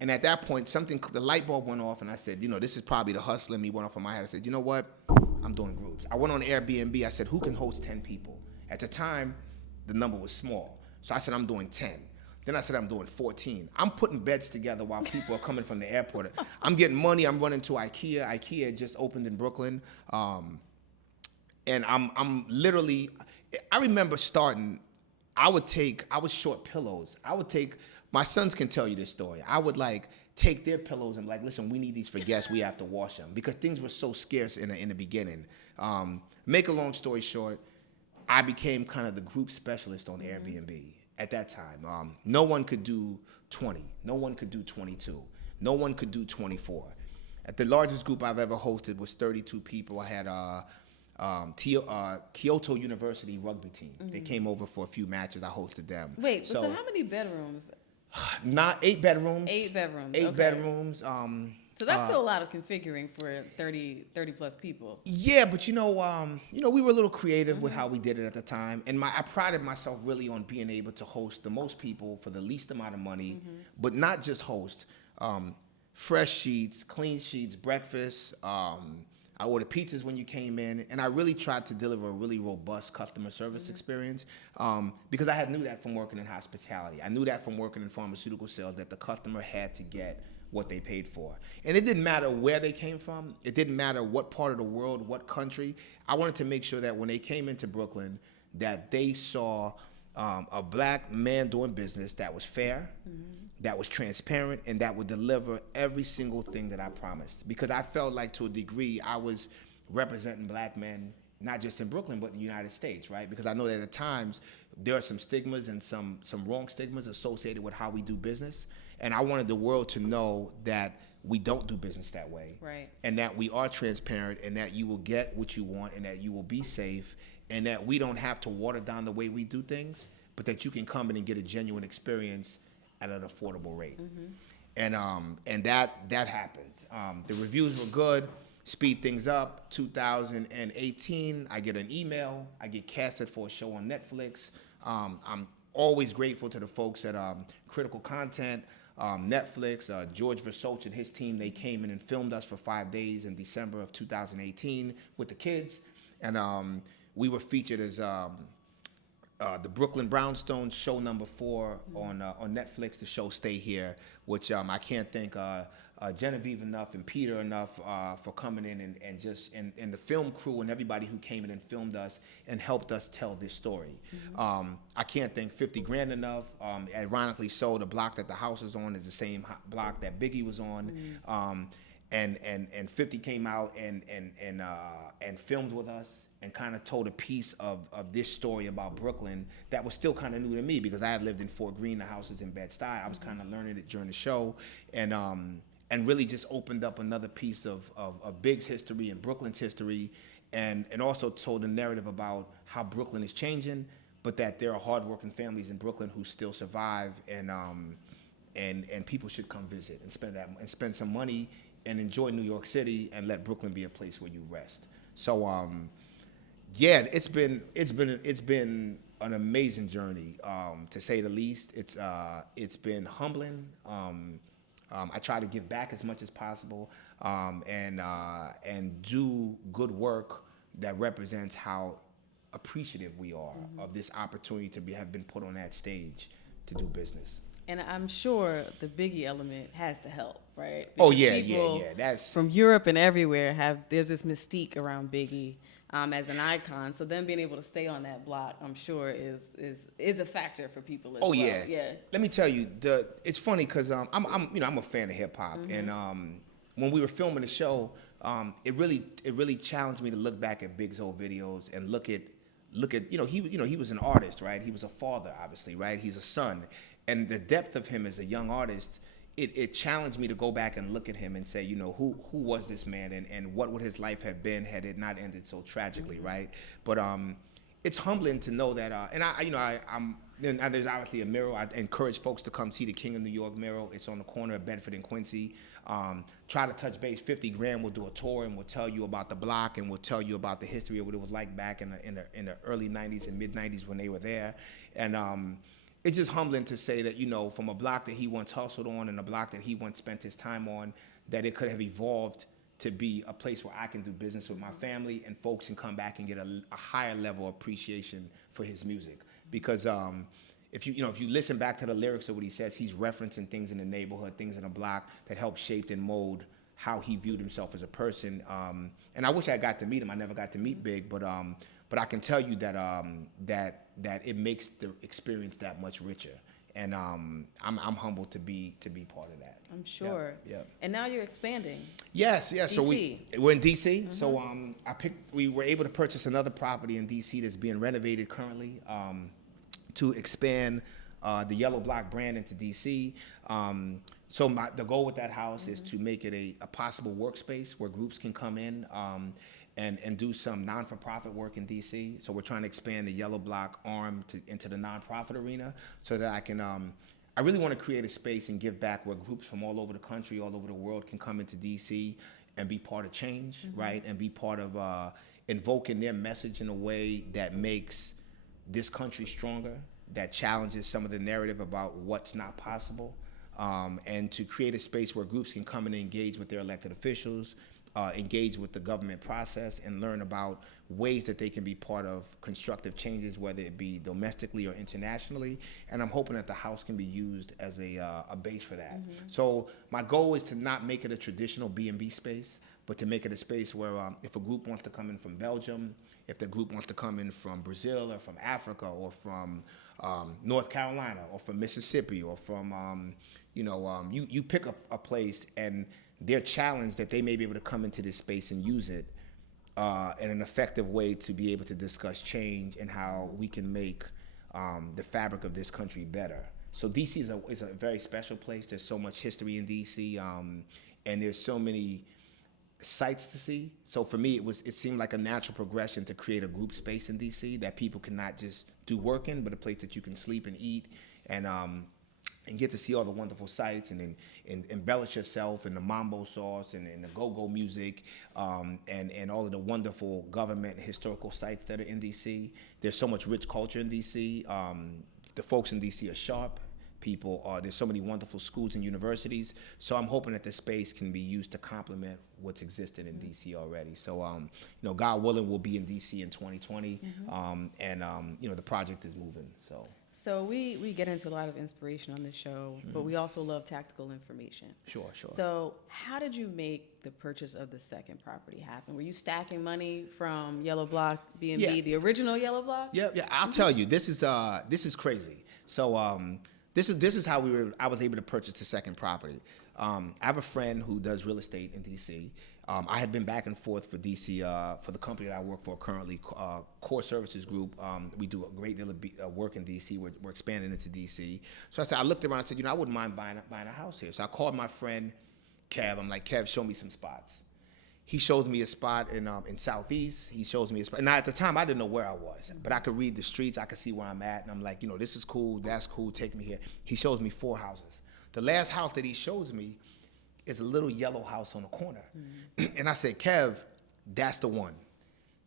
And at that point, the light bulb went off, and I said, you know, this is probably the hustle in me went off in my head. I said, you know what? I'm doing groups. I went on Airbnb. I said, who can host 10 people? At the time, the number was small. So I said, I'm doing 10. Then I said, I'm doing 14. I'm putting beds together while people are coming from the airport. I'm getting money. I'm running to IKEA. IKEA just opened in Brooklyn. And I'm literally, I remember starting, I was short pillows. My sons can tell you this story. I would like take their pillows and like, listen, we need these for guests. We have to wash them because things were so scarce in the beginning. Make a long story short, I became kind of the group specialist on Airbnb at that time. No one could do 20. No one could do 22. No one could do 24. At the largest group I've ever hosted was 32 people. I had Kyoto University rugby team. They came over for a few matches. I hosted them. Wait, so how many bedrooms? Not 8 bedrooms. 8 bedrooms. 8 okay. bedrooms. So that's still a lot of configuring for 30 plus people. Yeah, but you know, we were a little creative with how we did it at the time, and I prided myself really on being able to host the most people for the least amount of money, but not just host. Fresh sheets, clean sheets, breakfast. I ordered pizzas when you came in, and I really tried to deliver a really robust customer service experience because I knew that from working in hospitality. I knew that from working in pharmaceutical sales that the customer had to get what they paid for. And it didn't matter where they came from. It didn't matter what part of the world, what country. I wanted to make sure that when they came into Brooklyn that they saw a black man doing business that was fair, that was transparent, and that would deliver every single thing that I promised. Because I felt like to a degree I was representing black men, not just in Brooklyn, but in the United States, right? Because I know that at times there are some stigmas and some wrong stigmas associated with how we do business. And I wanted the world to know that we don't do business that way. Right. And that we are transparent, and that you will get what you want, and that you will be safe, and that we don't have to water down the way we do things, but that you can come in and get a genuine experience at an affordable rate. And that happened. The reviews were good, speed things up. 2018, I get an email. I get casted for a show on Netflix. I'm always grateful to the folks at Critical Content, Netflix, George Versoch and his team. They came in and filmed us for 5 days in December of 2018 with the kids. And we were featured as the Brooklyn Brownstone show number 4 on Netflix, the show Stay Here, which I can't thank Genevieve enough and Peter enough for coming in and the film crew and everybody who came in and filmed us and helped us tell this story. I can't thank 50 Grand enough. Ironically so, the block that the house is on is the same block that Biggie was on. And 50 came out and filmed with us and kind of told a piece of this story about Brooklyn that was still kind of new to me because I had lived in Fort Greene, the houses in Bed-Stuy. I was kind of learning it during the show, and really just opened up another piece of Big's history and Brooklyn's history, and also told a narrative about how Brooklyn is changing, but that there are hardworking families in Brooklyn who still survive, and people should come visit and spend some money and enjoy New York City and let Brooklyn be a place where you rest. So yeah, it's been an amazing journey, to say the least. It's been humbling. I try to give back as much as possible, and do good work that represents how appreciative we are of this opportunity to have been put on that stage to do business. And I'm sure the Biggie element has to help, right? Because yeah. That's from Europe and everywhere there's this mystique around Biggie. as an icon. So them being able to stay on that block, I'm sure is a factor for people as well. Yeah. Let me tell you, it's funny because I'm a fan of hip hop, and when we were filming the show, it really challenged me to look back at Big's old videos and look at he was an artist, right? He was a father, obviously, right? He's a son, and the depth of him as a young artist. It challenged me to go back and look at him and say, who was this man, and what would his life have been had it not ended so tragically, right? But it's humbling to know that, and there's obviously a mural. I encourage folks to come see the King of New York mural. It's on the corner of Bedford and Quincy. Try to touch base. 50 grand. We'll do a tour and we'll tell you about the block and we'll tell you about the history of what it was like back in the early 90s and mid 90s when they were there. And it's just humbling to say that, from a block that he once hustled on and a block that he once spent his time on, that it could have evolved to be a place where I can do business with my family and folks can come back and get a higher level of appreciation for his music. Because if you listen back to the lyrics of what he says, he's referencing things in the neighborhood, things in the block that helped shape and mold how he viewed himself as a person. And I wish I got to meet him. I never got to meet Big, but I can tell you that that it makes the experience that much richer. And I'm humbled to be part of that. I'm sure. Yeah. And now you're expanding. Yes. DC. So we're in DC. So we were able to purchase another property in DC that's being renovated currently to expand the Yellow Block brand into DC. So the goal with that house is to make it a possible workspace where groups can come in and do some non-for-profit work in DC. So we're trying to expand the Yellow Block arm into the nonprofit arena so that I really want to create a space and give back where groups from all over the country, all over the world can come into DC and be part of change, right? And be part of invoking their message in a way that makes this country stronger, that challenges some of the narrative about what's not possible, and to create a space where groups can come and engage with their elected officials, engage with the government process and learn about ways that they can be part of constructive changes, whether it be domestically or internationally. And I'm hoping that the house can be used as a base for that. So my goal is to not make it a traditional B&B space, but to make it a space where if a group wants to come in from Belgium, if the group wants to come in from Brazil or from Africa or from North Carolina or from Mississippi or from, you pick a place and they're challenged that they may be able to come into this space and use it in an effective way to be able to discuss change and how we can make the fabric of this country better. So DC is a very special place. There's so much history in DC, and there's so many sights to see. So for me, it seemed like a natural progression to create a group space in DC that people can not just do work in, but a place that you can sleep and eat and get to see all the wonderful sights and embellish yourself and the mambo sauce and the go-go music and all of the wonderful government and historical sites that are in DC. There's so much rich culture in DC. The folks in DC are sharp. There's so many wonderful schools and universities. So I'm hoping that this space can be used to complement what's existed in DC already. So, God willing, we'll be in DC in 2020. The project is moving, So we get into a lot of inspiration on this show, but we also love tactical information. Sure. So how did you make the purchase of the second property happen? Were you stacking money from Yellow Block B&B, the original Yellow Block? Yeah. I'll tell you, this is crazy. So this is how I was able to purchase the second property. I have a friend who does real estate in DC. I had been back and forth for DC for the company that I work for currently, Core Services Group. We do a great deal of work in DC. We're expanding into DC. So I looked around and said, I wouldn't mind buying a house here. So I called my friend Kev. I'm like, Kev, show me some spots. He shows me a spot in Southeast. He shows me a spot. Now, at the time, I didn't know where I was, but I could read the streets. I could see where I'm at. And I'm like, this is cool. That's cool. Take me here. He shows me 4 houses. The last house that he shows me is a little yellow house on the corner. And I said, Kev, that's the one.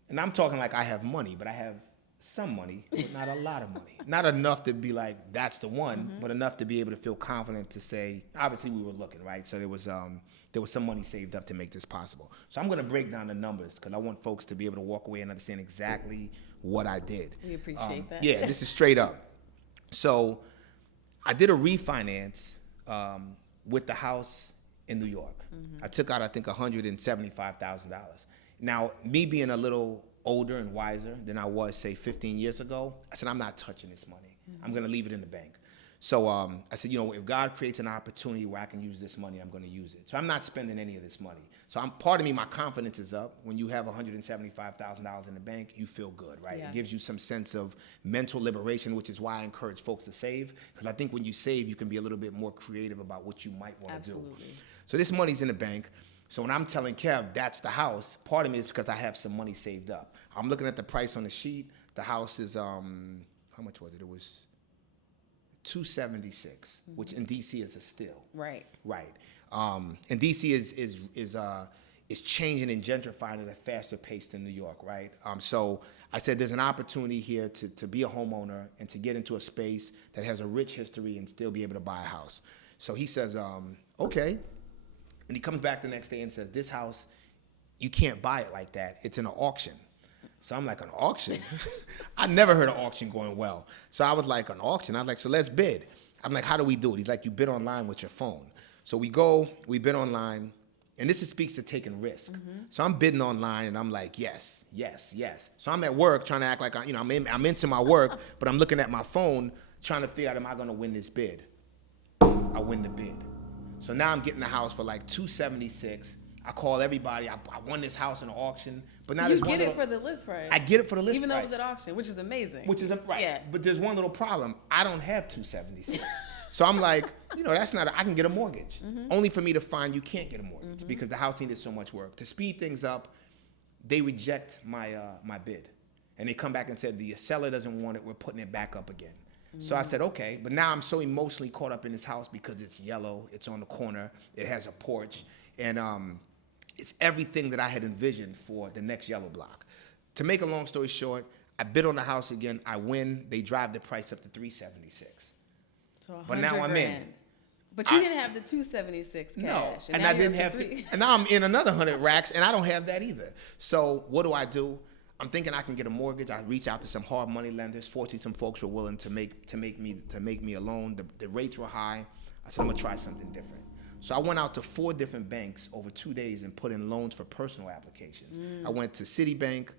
And I'm talking like I have money, but I have some money, but not a lot of money. Not enough to be like, that's the one, but enough to be able to feel confident to say, obviously we were looking, right? So there was some money saved up to make this possible. So I'm gonna break down the numbers because I want folks to be able to walk away and understand exactly what I did. We appreciate that. Yeah, this is straight up. So I did a refinance with the house in New York. I took out, I think, $175,000. Now, me being a little older and wiser than I was, say, 15 years ago, I said, I'm not touching this money. I'm going to leave it in the bank. So I said, if God creates an opportunity where I can use this money, I'm going to use it. So I'm not spending any of this money. So part of me, my confidence is up. When you have $175,000 in the bank, you feel good, right? Yeah. It gives you some sense of mental liberation, which is why I encourage folks to save. Because I think when you save, you can be a little bit more creative about what you might want to do. Absolutely. So this money's in the bank. So when I'm telling Kev that's the house, part of me is because I have some money saved up. I'm looking at the price on the sheet. The house is, how much was it? It was $276, which in DC is a steal. Right. Right. And DC is changing and gentrifying at a faster pace than New York, right? So I said there's an opportunity here to be a homeowner and to get into a space that has a rich history and still be able to buy a house. So he says, okay. And he comes back the next day and says, this house, you can't buy it like that. It's in an auction. So I'm like, an auction? I never heard of auction going well. So I was like, an auction? I was like, so let's bid. I'm like, how do we do it? He's like, you bid online with your phone. So we bid online, and this speaks to taking risk. So I'm bidding online, and I'm like, yes, yes, yes. So I'm at work trying to act like I'm into my work, but I'm looking at my phone trying to figure out, am I going to win this bid? I win the bid. So now I'm getting the house for like $276. I call everybody. I won this house in an auction, but now so you get it for the list price. I get it for the list price, even though it was at auction, which is amazing. Right. Yeah. But there's one little problem. I don't have $276. So I'm like, that's not. I can get a mortgage. Only for me to find you can't get a mortgage because the house needed so much work. To speed things up, they reject my bid, and they come back and said the seller doesn't want it. We're putting it back up again. So I said, okay, but now I'm so emotionally caught up in this house because it's yellow, it's on the corner, it has a porch, and it's everything that I had envisioned for the next yellow block. To make a long story short, I bid on the house again, I win, they drive the price up to $376. So but now I'm in. But you didn't have the $276 cash. No, and I didn't have to, and now I'm in another 100 racks, and I don't have that either. So what do? I'm thinking I can get a mortgage. I reach out to some hard money lenders. Fortunately, some folks were willing to make me a loan. The rates were high. I said I'm gonna try something different. So I went out to 4 different banks over 2 days and put in loans for personal applications. I went to Citibank.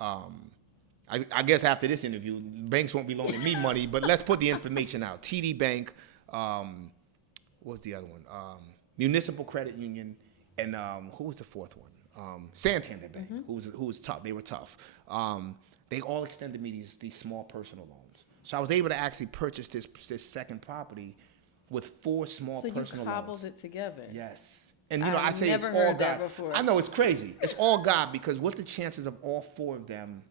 I guess after this interview, banks won't be loaning me money, but let's put the information out. TD Bank. What was the other one? Municipal Credit Union, and who was the fourth one? Santander Bank, who was tough. They were tough. They all extended me these small personal loans. So I was able to actually purchase this second property with 4 small personal loans. So you cobbled it together. Yes. And I say it's all God. I know it's crazy. It's all God because what's the chances of all 4 of them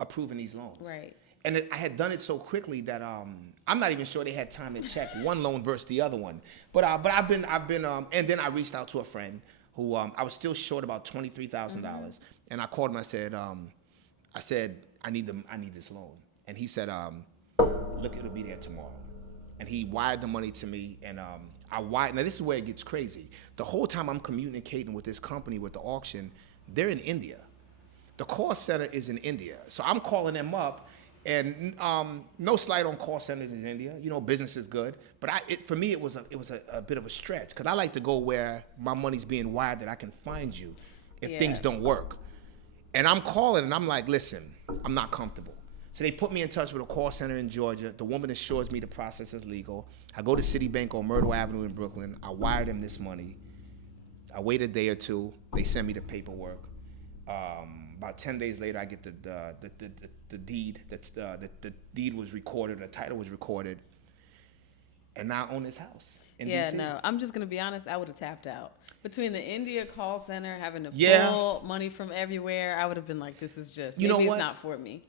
approving these loans? Right. And I had done it so quickly that I'm not even sure they had time to check one loan versus the other one. But I've been and then I reached out to a friend who I was still short about $23,000, and I called him. I said I need this loan, and he said, look, it'll be there tomorrow, and he wired the money to me, and now this is where it gets crazy. The whole time I'm communicating with this company with the auction, they're in India. The call center is in India, so I'm calling them up. And no slight on call centers in India. Business is good. But for me, it was a bit of a stretch because I like to go where my money's being wired that I can find you if things don't work. And I'm calling and I'm like, listen, I'm not comfortable. So they put me in touch with a call center in Georgia. The woman assures me the process is legal. I go to Citibank on Myrtle Avenue in Brooklyn. I wire them this money. I wait a day or two. They send me the paperwork. About 10 days later, I get the deed. The deed was recorded. The title was recorded, and now I own this house in DC. No, I'm just gonna be honest. I would have tapped out between the India call center having to pull money from everywhere. I would have been like, "This is just maybe it's not for me."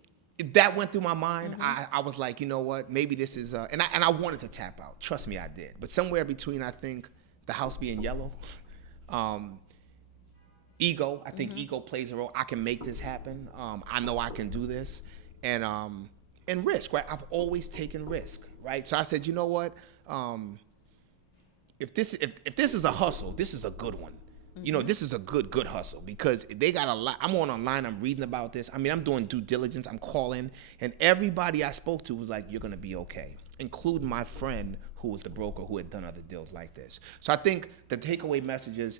That went through my mind. I was like, you know what? Maybe this is. And I wanted to tap out. Trust me, I did. But somewhere between, I think the house being yellow. Ego, I think ego plays a role. I can make this happen. I know I can do this, and risk. Right, I've always taken risk. Right, so I said, you know what? If this is a hustle, this is a good one. This is a good hustle because they got a lot. I'm online. I'm reading about this. I mean, I'm doing due diligence. I'm calling, and everybody I spoke to was like, "You're gonna be okay," including my friend who was the broker who had done other deals like this. So I think the takeaway message is,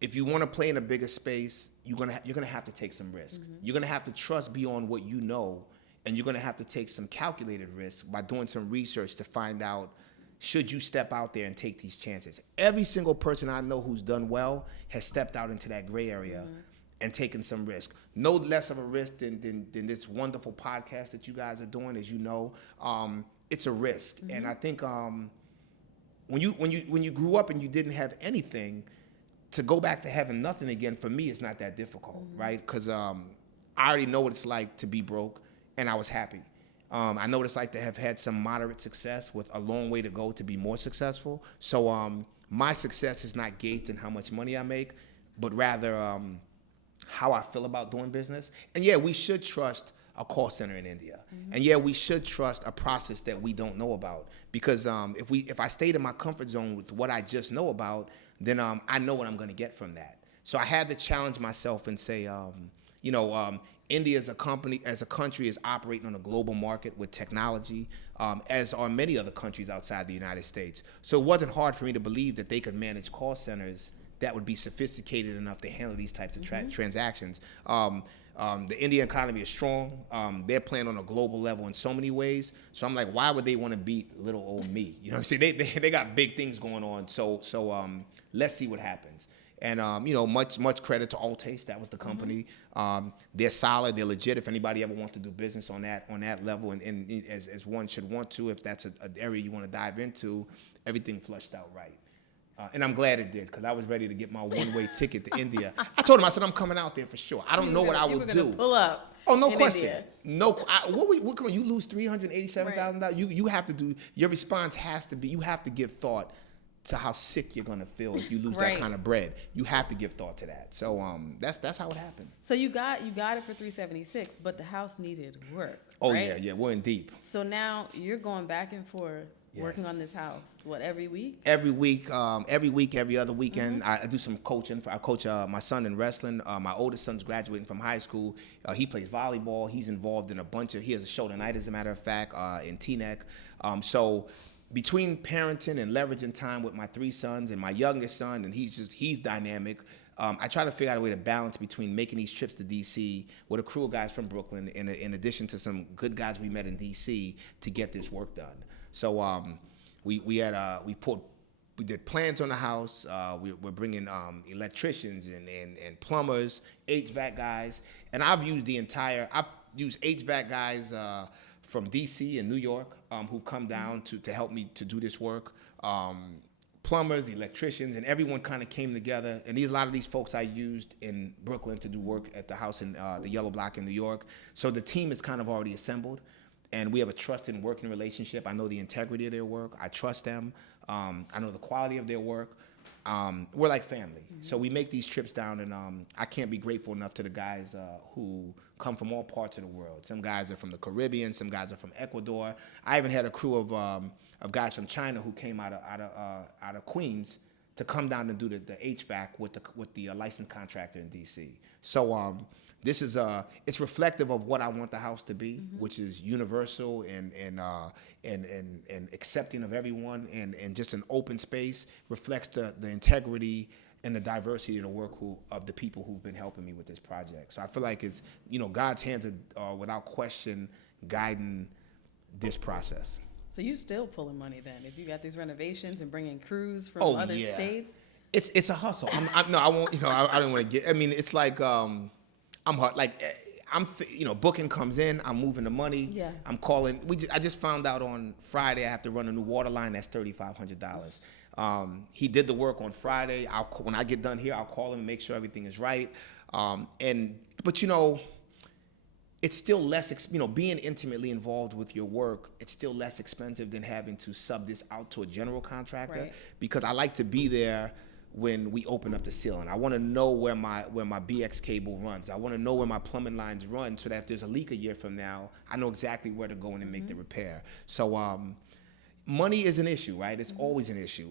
if you want to play in a bigger space, you're gonna have to take some risk. You're gonna have to trust beyond what you know, and you're gonna have to take some calculated risks by doing some research to find out, should you step out there and take these chances. Every single person I know who's done well has stepped out into that gray area and taken some risk. No less of a risk than this wonderful podcast that you guys are doing, as you know. It's a risk, and I think when you grew up and you didn't have anything, to go back to having nothing again, for me, it's not that difficult, right? Because I already know what it's like to be broke, and I was happy. I know what it's like to have had some moderate success with a long way to go to be more successful. So my success is not gauged in how much money I make, but rather how I feel about doing business. And yeah, we should trust a call center in India. And yeah, we should trust a process that we don't know about. Because if I stayed in my comfort zone with what I just know about, then I know what I'm going to get from that. So I had to challenge myself and say, India as a country is operating on a global market with technology, as are many other countries outside the United States. So it wasn't hard for me to believe that they could manage call centers that would be sophisticated enough to handle these types of transactions. The Indian economy is strong. They're playing on a global level in so many ways. So I'm like, why would they want to beat little old me? You know what I'm saying? They got big things going on. So let's see what happens. And much credit to All Taste. That was the company. They're solid. They're legit. If anybody ever wants to do business on that level, and as one should want to, if that's an area you want to dive into, everything flushed out right. And I'm glad it did, because I was ready to get my one-way ticket to India. I told him, I said, I'm coming out there for sure. I don't know what I will do. Pull up. Oh, no question. India. No, come on, you lose $387,000. Right. You have to do, your response has to be, you have to give thought to how sick you're gonna feel if you lose that kind of bread. You have to give thought to that. So that's how it happened. So you got it for $376, but the house needed work. Oh yeah, we're in deep. So now you're going back and forth. Yes. Working on this house, every week? Every week, every other weekend. I do some coaching. I coach my son in wrestling. My oldest son's graduating from high school. He plays volleyball. He's involved in he has a show tonight, as a matter of fact, in Teaneck. So between parenting and leveraging time with my 3 sons and my youngest son, and he's dynamic, I try to figure out a way to balance between making these trips to D.C. with a crew of guys from Brooklyn, in addition to some good guys we met in D.C. to get this work done. So we did plans on the house. We're bringing electricians and plumbers, HVAC guys, and I've used HVAC guys from DC and New York who've come down to help me to do this work. Plumbers, electricians, and everyone kind of came together. And a lot of these folks I used in Brooklyn to do work at the house in the Yellow Block in New York. So the team is kind of already assembled. And we have a trusted working relationship. I know the integrity of their work. I trust them. I know the quality of their work. We're like family. So we make these trips down, and I can't be grateful enough to the guys who come from all parts of the world. Some guys are from the Caribbean. Some guys are from Ecuador. I even had a crew of guys from China who came out of Queens to come down and do the HVAC with the licensed contractor in D.C. So this is it's reflective of what I want the house to be, which is universal and accepting of everyone, and just an open space. Reflects the integrity and the diversity of the work of the people who've been helping me with this project. So I feel like it's God's hands are without question guiding this process. So you still pulling money then? If you got these renovations and bringing crews from other states? It's a hustle. I won't. I don't want to get. I mean, it's like I'm hard. Like booking comes in. I'm moving the money. Yeah. I'm calling. I just found out on Friday I have to run a new water line. That's $3,500. He did the work on Friday. When I get done here, I'll call him and make sure everything is right. But it's still less. Being intimately involved with your work, it's still less expensive than having to sub this out to a general contractor. Right. Because I like to be there when we open up the ceiling. I want to know where my BX cable runs. I want to know where my plumbing lines run, so that if there's a leak a year from now, I know exactly where to go in and make the repair. So money is an issue, right? It's always an issue.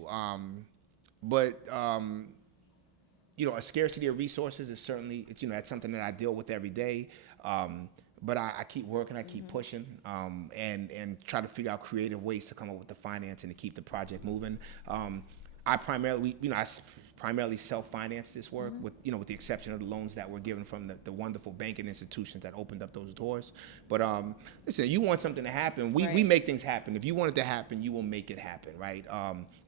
But a scarcity of resources is certainly, that's something that I deal with every day. But I keep working, I keep pushing, and try to figure out creative ways to come up with the financing to keep the project moving. I primarily self-financed this work with the exception of the loans that were given from the wonderful banking institutions that opened up those doors. But listen, you want something to happen, we make things happen. If you want it to happen, you will make it happen, right?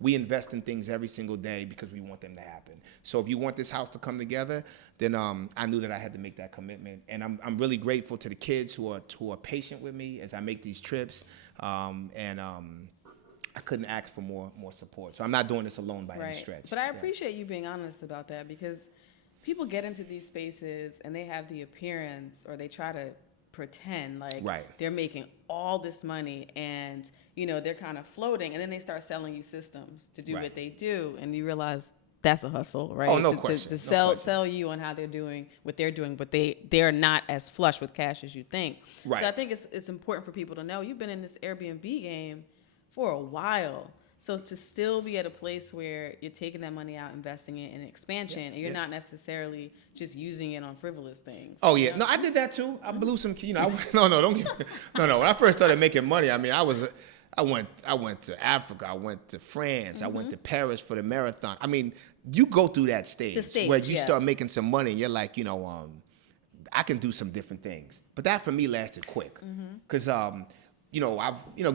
We invest in things every single day because we want them to happen. So if you want this house to come together, then I knew that I had to make that commitment. And I'm really grateful to the kids who are patient with me as I make these trips. I couldn't ask for more support. So I'm not doing this alone by any stretch. But I appreciate you being honest about that, because people get into these spaces and they have the appearance, or they try to pretend like they're making all this money and, they're kind of floating, and then they start selling you systems to do what they do, and you realize that's a hustle, right? Oh, no question. To sell you on how they're doing what they're doing, but they're not as flush with cash as you think. Right. So I think it's important for people to know you've been in this Airbnb game for a while. So to still be at a place where you're taking that money out, investing it in expansion, and you're not necessarily just using it on frivolous things. Oh yeah, no, I did that too. I blew some, don't get me. No. When I first started making money, I mean, I went to Africa, I went to France, I went to Paris for the marathon. I mean, you go through that stage where you start making some money, and you're like, I can do some different things. But that for me lasted quick, because I've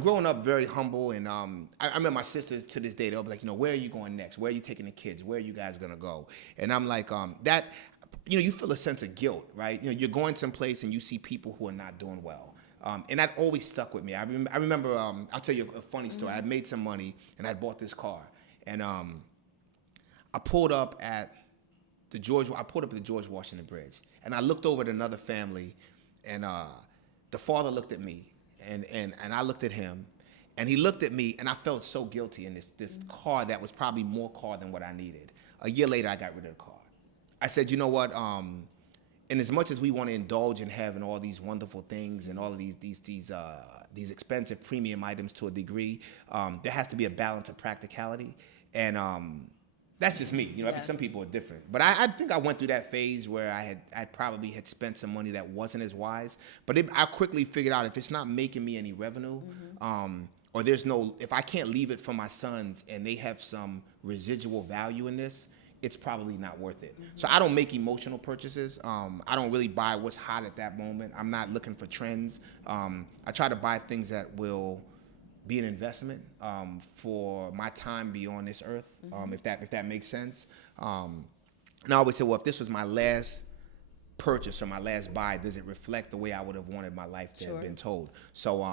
grown up very humble, and I remember my sisters to this day, they'll be like, where are you going next? Where are you taking the kids? Where are you guys gonna go? And I'm like, that, you feel a sense of guilt, right? You're going someplace and you see people who are not doing well. And that always stuck with me. I remember, I'll tell you a funny story. I made some money and I bought this car, and I pulled up at the George Washington Bridge, and I looked over at another family, and the father looked at me. And I looked at him, and he looked at me, and I felt so guilty in this car that was probably more car than what I needed. A year later, I got rid of the car. I said, you know what? And as much as we want to indulge in having all these wonderful things and all of these expensive premium items to a degree, there has to be a balance of practicality. And that's just me. Some people are different. But I think I went through that phase where I probably had spent some money that wasn't as wise. But I quickly figured out, if it's not making me any revenue, or if I can't leave it for my sons and they have some residual value in this, it's probably not worth it. So I don't make emotional purchases. I don't really buy what's hot at that moment. I'm not looking for trends. I try to buy things that will be an investment for my time beyond this earth, if that makes sense. And I always say, well, if this was my last purchase or my last buy, does it reflect the way I would have wanted my life to have been told? So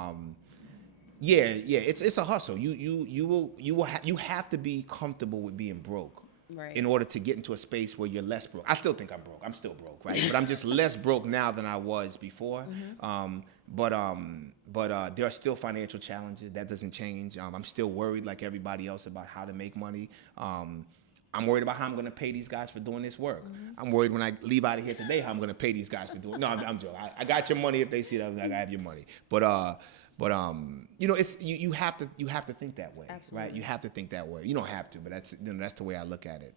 it's a hustle. You have to be comfortable with being broke. Right. In order to get into a space where you're less broke. I still think I'm broke. I'm still broke, right? But I'm just less broke now than I was before. But there are still financial challenges. That doesn't change. I'm still worried, like everybody else, about how to make money. I'm worried about how I'm going to pay these guys for doing this work. I'm worried when I leave out of here today how I'm going to pay these guys for doing. No, I'm joking. I got your money if they see that. I have your money. But it's you have to think that way. Absolutely. Right? You have to think that way. You don't have to, but that's the way I look at it.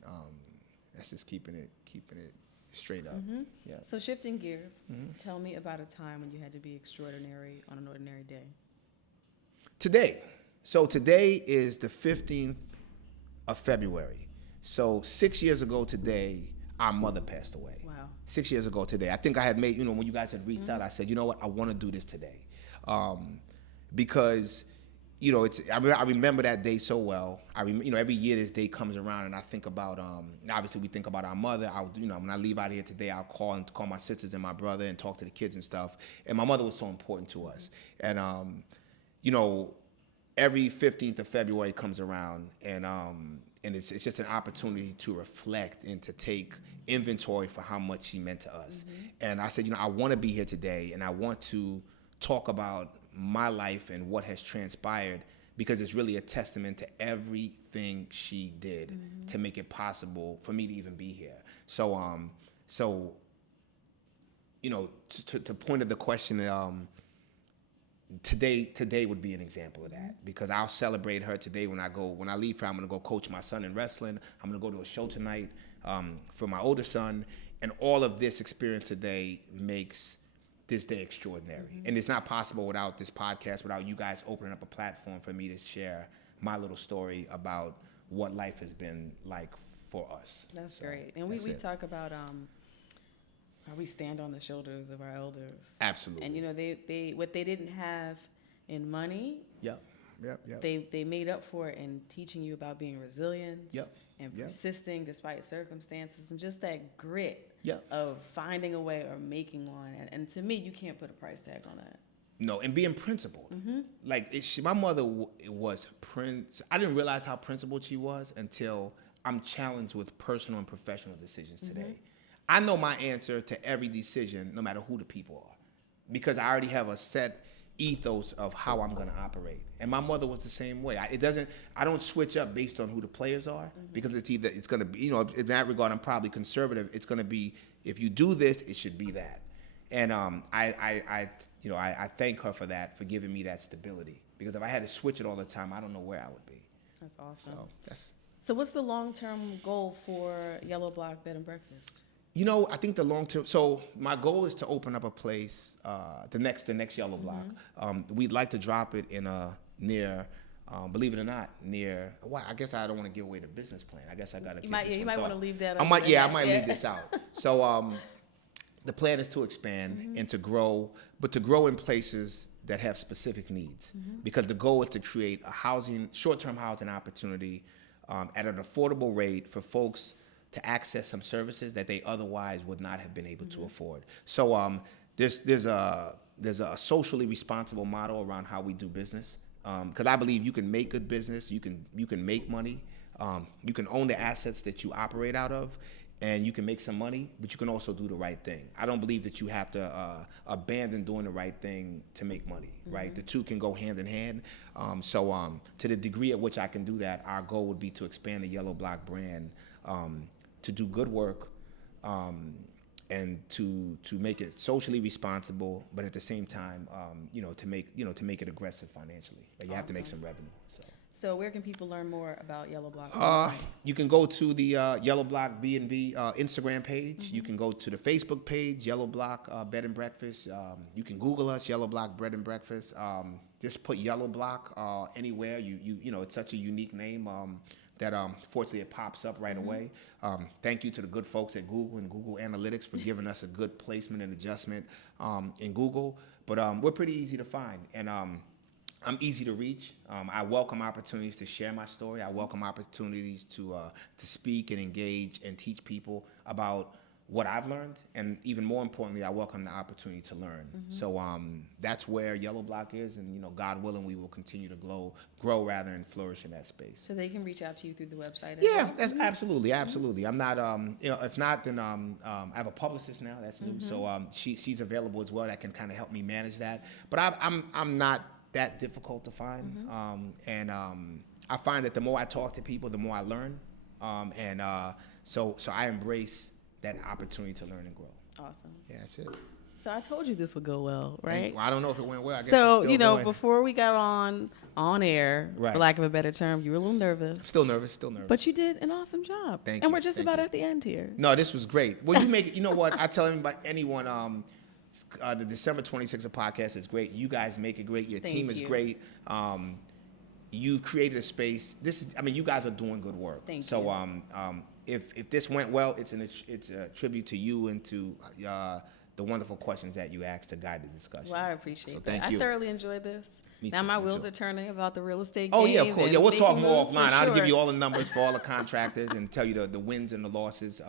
That's just keeping it straight up. Yeah. So shifting gears, tell me about a time when you had to be extraordinary on an ordinary day. Today. So today is the 15th of February. So 6 years ago today, our mother passed away. Wow. 6 years ago today. I think I had made, when you guys had reached out, I said, you know what, I want to do this today. Because, I remember that day so well. Every year this day comes around, and I think about, obviously we think about our mother. When I leave out here today, I'll call my sisters and my brother and talk to the kids and stuff. And my mother was so important to us. And, every 15th of February comes around, and it's just an opportunity to reflect and to take inventory for how much she meant to us. And I said, I want to be here today, and I want to talk about my life and what has transpired, because it's really a testament to everything she did to make it possible for me to even be here. So to point of the question, today would be an example of that, because I'll celebrate her today when I leave here. I'm gonna go coach my son in wrestling. I'm gonna go to a show tonight for my older son, and all of this experience today makes this day extraordinary. And it's not possible without this podcast, without you guys opening up a platform for me to share my little story about what life has been like for us. That's great. And we talk about how we stand on the shoulders of our elders. Absolutely. And, you know, they what they didn't have in money, Yep. They made up for it in teaching you about being resilient and persisting despite circumstances, and just that grit of finding a way or making one. And to me, you can't put a price tag on that. No, and being principled. Like my mother was I didn't realize how principled she was until I'm challenged with personal and professional decisions today. I know my answer to every decision, no matter who the people are, because I already have a set ethos of how I'm going to operate. And my mother was the same way. I don't switch up based on who the players are, because it's going to be, you know, in that regard, I'm probably conservative. It's going to be, if you do this, it should be that. And I thank her for that, for giving me that stability, because if I had to switch it all the time, I don't know where I would be. That's awesome. So what's the long-term goal for Yellow Block Bed and Breakfast? You know, I think the long term. So my goal is to open up a place, the next Yellow Block. We'd like to drop it in near, believe it or not, near. Well, I guess I don't want to give away the business plan. I guess I got to. You might want to leave that. I might leave this out. So the plan is to expand and to grow, but to grow in places that have specific needs, because the goal is to create a short-term housing opportunity at an affordable rate for folks to access some services that they otherwise would not have been able to afford. So there's a socially responsible model around how we do business, because I believe you can make good business, you can make money, you can own the assets that you operate out of, and you can make some money, but you can also do the right thing. I don't believe that you have to abandon doing the right thing to make money, right? The two can go hand in hand. So to the degree at which I can do that, our goal would be to expand the Yellow Block brand, to do good work, and to make it socially responsible, but at the same time, to make it aggressive financially. You have to make some revenue. So where can people learn more about Yellow Block? You can go to the Yellow Block B&B Instagram page. You can go to the Facebook page, Yellow Block Bed and Breakfast. You can Google us, Yellow Block Bed and Breakfast. Just put Yellow Block anywhere. You know, it's such a unique name. That fortunately it pops up right away. Thank you to the good folks at Google and Google Analytics for giving us a good placement and adjustment in Google. But we're pretty easy to find, and I'm easy to reach. I welcome opportunities to share my story. I welcome opportunities to speak and engage and teach people about what I've learned, and even more importantly, I welcome the opportunity to learn. So that's where Yellow Block is, and God willing, we will continue to grow rather, and flourish in that space. So they can reach out to you through the website. That's absolutely. I'm not. If not, then I have a publicist now. That's new. So she's available as well. That can kind of help me manage that. But I'm not that difficult to find, and I find that the more I talk to people, the more I learn, and so I embrace that opportunity to learn and grow. Awesome. Yeah, that's it. So I told you this would go well, right? Well, I don't know if it went well. I guess so, it's still going. before we got on air, for lack of a better term, you were a little nervous. Still nervous. But you did an awesome job. Thank you. And we're just about at the end here. No, this was great. Well, you make it, you know what? I tell anyone, the December 26th podcast is great. You guys make it great. Your team is great. You've created a space. You guys are doing good work. Thank you. So, if this went well, it's a tribute to you and to the wonderful questions that you asked to guide the discussion. Well, I appreciate that. Thank you. I thoroughly enjoyed this. Me now too, my wheels are turning about the real estate game. Oh yeah, of course. Yeah, we'll talk more offline. I'll give you all the sure. numbers for all the contractors and tell you the wins and the losses.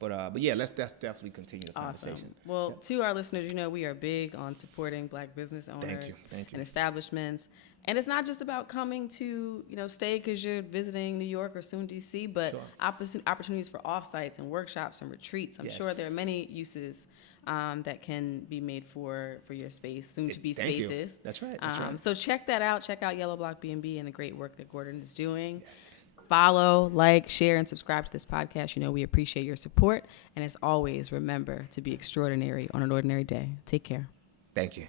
But yeah, let's definitely continue the conversation. Well, to our listeners, we are big on supporting Black business owners and establishments. And it's not just about coming to, stay because you're visiting New York or soon DC, but opportunities for offsites and workshops and retreats. I'm sure there are many uses that can be made for your space, soon to be spaces. That's right. So check that out. Check out Yellow Block B&B and the great work that Gordon is doing. Yes. Follow, like, share, and subscribe to this podcast. We appreciate your support. And as always, remember to be extraordinary on an ordinary day. Take care. Thank you.